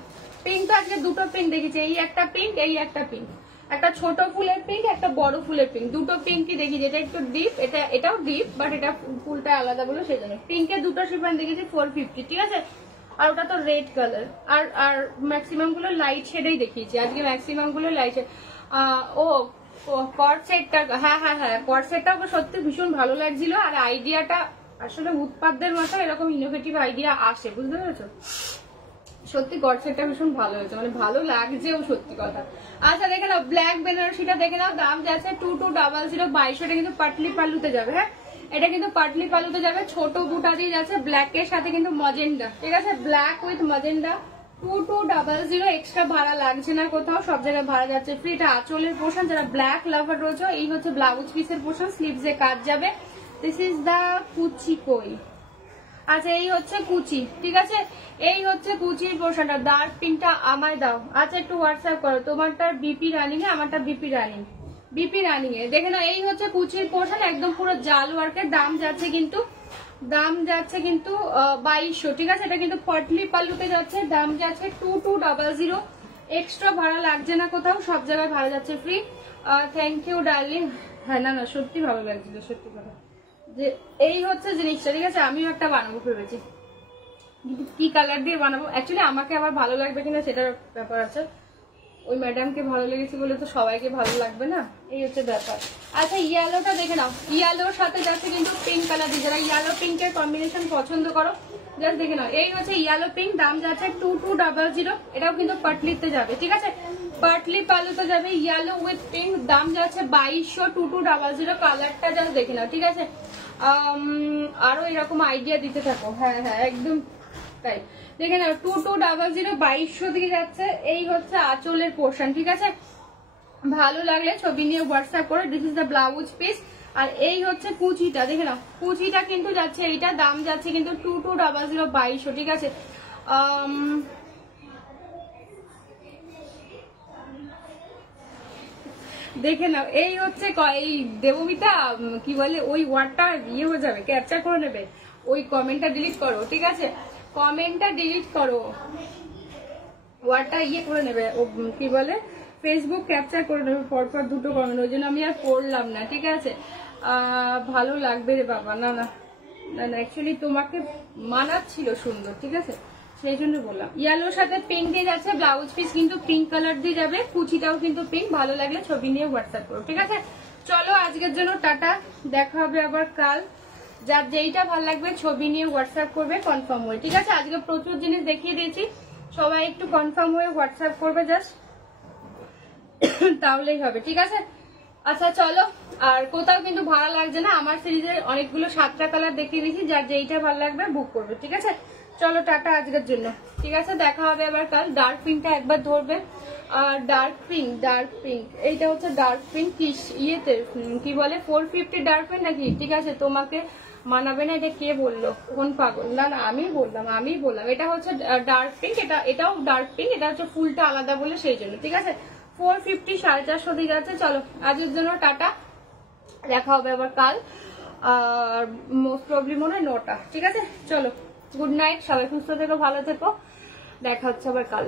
পিঙ্ক তো আজকে দুটো পিঙ্ক দেখেছি, এই একটা পিঙ্ক, এই একটা পিঙ্ক, একটা ছোট ফুলের পিঙ্ক, একটা বড় ফুলের পিঙ্ক, দুটো পিঙ্কই দেখি, যেটা একটু ডিপ, এটাও ডিপ, বাট এটা ফুলটা আলাদা বলে সেই জন্য। পিঙ্কের দুটো শিবন দেখেছি 450, ঠিক আছে। আর ওটা তো রেড কালার, আর ম্যাক্সিমাম গুলো লাইট শেডেই দেখিয়েছি আজকে, ম্যাক্সিমাম গুলো লাইট শেড। ও কট সেটটা, হ্যাঁ হ্যাঁ হ্যাঁ, কট সেটটা সত্যি ভীষণ ভালো লাগছিল। আর আইডিয়াটা আসলে উৎপাদদের মতো এরকম ইনোভেটিভ আইডিয়া আসে, বুঝতে পেরেছো। সত্যি গডসেটটা ভীষণ ভালো হয়েছে, মানে ভালো লাগছেও সত্যি কথা। আচ্ছা দেখে নাও ব্ল্যাক বেনারসিটা দেখে নাও, দাম যাচ্ছে 2200, 2200। এটা কিন্তু পাটলি পাল্লুতে যাবে। হ্যাঁ এটা কিন্তু পাটলি পাল্লুতে যাবে, ছোট বুটা দিয়ে যাচ্ছে, ব্ল্যাকের সাথে কিন্তু মজেন্ডা, ঠিক আছে, ব্ল্যাক উইথ মজেন্ডা। 2200 এক্সট্রা ভাড়া লাগছে না কোথাও, সব জায়গায় ভাড়া যাচ্ছে ফ্রি। এটা আঁচলের পোর্শন, যারা ব্ল্যাক লাভার রয়েছে এই হচ্ছে ব্লাউজ পিসের পোর্শন, স্লিভসে কাজ যাবে। দিস ইজ দা কুচি কই। আচ্ছা এই হচ্ছে কুচি, ঠিক আছে, এই হচ্ছে কুচির পোর্শনটা। ডার্ক পিঙ্কটা আমায় দাও। আচ্ছা একটু হোয়াটসঅ্যাপ করো, তোমারটা বিপি রানিং এ, আমারটা বিপি রানিং, বিপি রানিং এ। দেখে না এই হচ্ছে কুচির পোর্শন, একদম পুরো জাল ওয়ার্কের। দাম যাচ্ছে কিন্তু 2200, ঠিক আছে। এটা কিন্তু পটলি পাল্লুতে যাচ্ছে, দাম যাচ্ছে 2200। এক্সট্রা ভাড়া লাগছে না কোথাও, সব জায়গায় ভাড়া যাচ্ছে ফ্রি। Thank you darling. হ্যাঁ না না সত্যি ভালো লাগছিল, সত্যি কথা। যে এই হচ্ছে জিনিসটা, ঠিক আছে। আমিও একটা বানাবো ভেবেছি, কিন্তু কি কালার দিয়ে বানাবো অ্যাকচুয়ালি আমাকে আবার ভালো লাগবে কিনা সেটার ব্যাপার আছে। ওই ম্যাডামকে ভালো লেগেছে বলে তো সবাইকে ভালো লাগবে না, এই হচ্ছে ব্যাপার। আচ্ছা ইয়েলোটা দেখে নাও, ইয়েলোর সাথে যাচ্ছে কিন্তু পিঙ্ক কালার দিয়ে। যারা ইয়েলো পিঙ্কের কম্বিনেশন পছন্দ করো জাস্ট দেখে নাও, এই হচ্ছে ইয়েলো পিঙ্ক। দাম যাচ্ছে 2200। এটাও কিন্তু পাটলিতে যাবে, ঠিক আছে, পাটলি পালুতে যাবে। ইয়েলো উইথ পিঙ্ক, দাম যাচ্ছে 2200, 2200। কালারটা জাস্ট দেখে নাও, ঠিক আছে। আরো এরকম আইডিয়া দিতে থাকো। হ্যাঁ হ্যাঁ একদম তাই, দেখে নাও 2200, 2200 দিয়ে যাচ্ছে। এই হচ্ছে আঁচলের পোর্শন, ঠিক আছে। ভালো লাগলে ছবি নিয়ে হোয়াটসঅ্যাপ করে। This is the blouse piece. আর এই হচ্ছে কুচিটা, দেখে নাও কুচিটা কিন্তু যাচ্ছে, এইটা দাম যাচ্ছে কিন্তু 2200, 2200, ঠিক আছে। দেখে নাও এই হচ্ছে এই দেবমিতা কি বলে ওই ওয়ার্ডটা ইয়ে হয়ে যাবে, ক্যাপচার করে নেবে, ওই কমেন্টটা ডিলিট করো, ঠিক আছে, কমেন্টটা ডিলিট করো, ওয়ার্ডটা ইয়ে করে নেবে, ও কি বলে ফেসবুক ক্যাপচার করে নেবে পরপর দুটো কমেন্ট, ওই জন্য আমি আর পড়লাম না, ঠিক আছে। ভালো লাগবে রে বাবা। না না না না অ্যাকচুয়ালি তোমাকে মানাচ্ছিল সুন্দর, ঠিক আছে, সেই জন্য বললাম। ইয়েলোর সাথে পিঙ্ক দিয়ে যাচ্ছে, ব্লাউজ পিস কিন্তু পিঙ্ক কালার দিয়ে যাবে, কুচিটাও কিন্তু পিঙ্ক। ভালো লাগলে ছবি নিয়ে হোয়াটসঅ্যাপ করো, ঠিক আছে। চলো আজকের জন্য টাটা, দেখা হবে আবার কাল। যার যেইটা ভালো লাগবে ছবি নিয়ে হোয়াটসঅ্যাপ করবে কনফার্ম হয়ে, ঠিক আছে। আজকে প্রচুর জিনিস দেখিয়ে দিয়েছি, সবাই একটু কনফার্ম হয়ে হোয়াটসঅ্যাপ করবে জাস্ট, তাহলেই হবে, ঠিক আছে। আচ্ছা চলো, আর কোথাও কিন্তু ভাড়া লাগছে না, আমার সিরিজের অনেকগুলো 7টা কালার দেখিয়ে দিয়েছি, যার যেইটা ভালো লাগবে বুক করবে, ঠিক আছে। চলো টাটা আজকের জন্য, ঠিক আছে, দেখা হবে আবার কাল। ডার্ক পিঙ্কটা একবার ধরবে, আর ডার্ক পিঙ্ক এইটা হচ্ছে ডার্ক পিঙ্ক ইয়েতে কি বলে 450 ডার্ক পিঙ্ক নাকি, ঠিক আছে, তোমাকে মানাবে না। এটা কে বললো, কোন পাগল? না না আমি বললাম এটা হচ্ছে ডার্ক পিঙ্ক, এটাও ডার্ক পিঙ্ক, এটা হচ্ছে ফুলটা আলাদা বলে সেই জন্য, ঠিক আছে। 450, 450 দিয়ে যাচ্ছে। চলো আজকের জন্য টাটা, দেখা হবে আবার কাল, আর মোস্ট প্রবলি মনে হয় 9টা, ঠিক আছে। চলো গুড নাইট, সবাই সুস্থ থেকো, ভালো থেকো, দেখা হচ্ছে আবার কাল।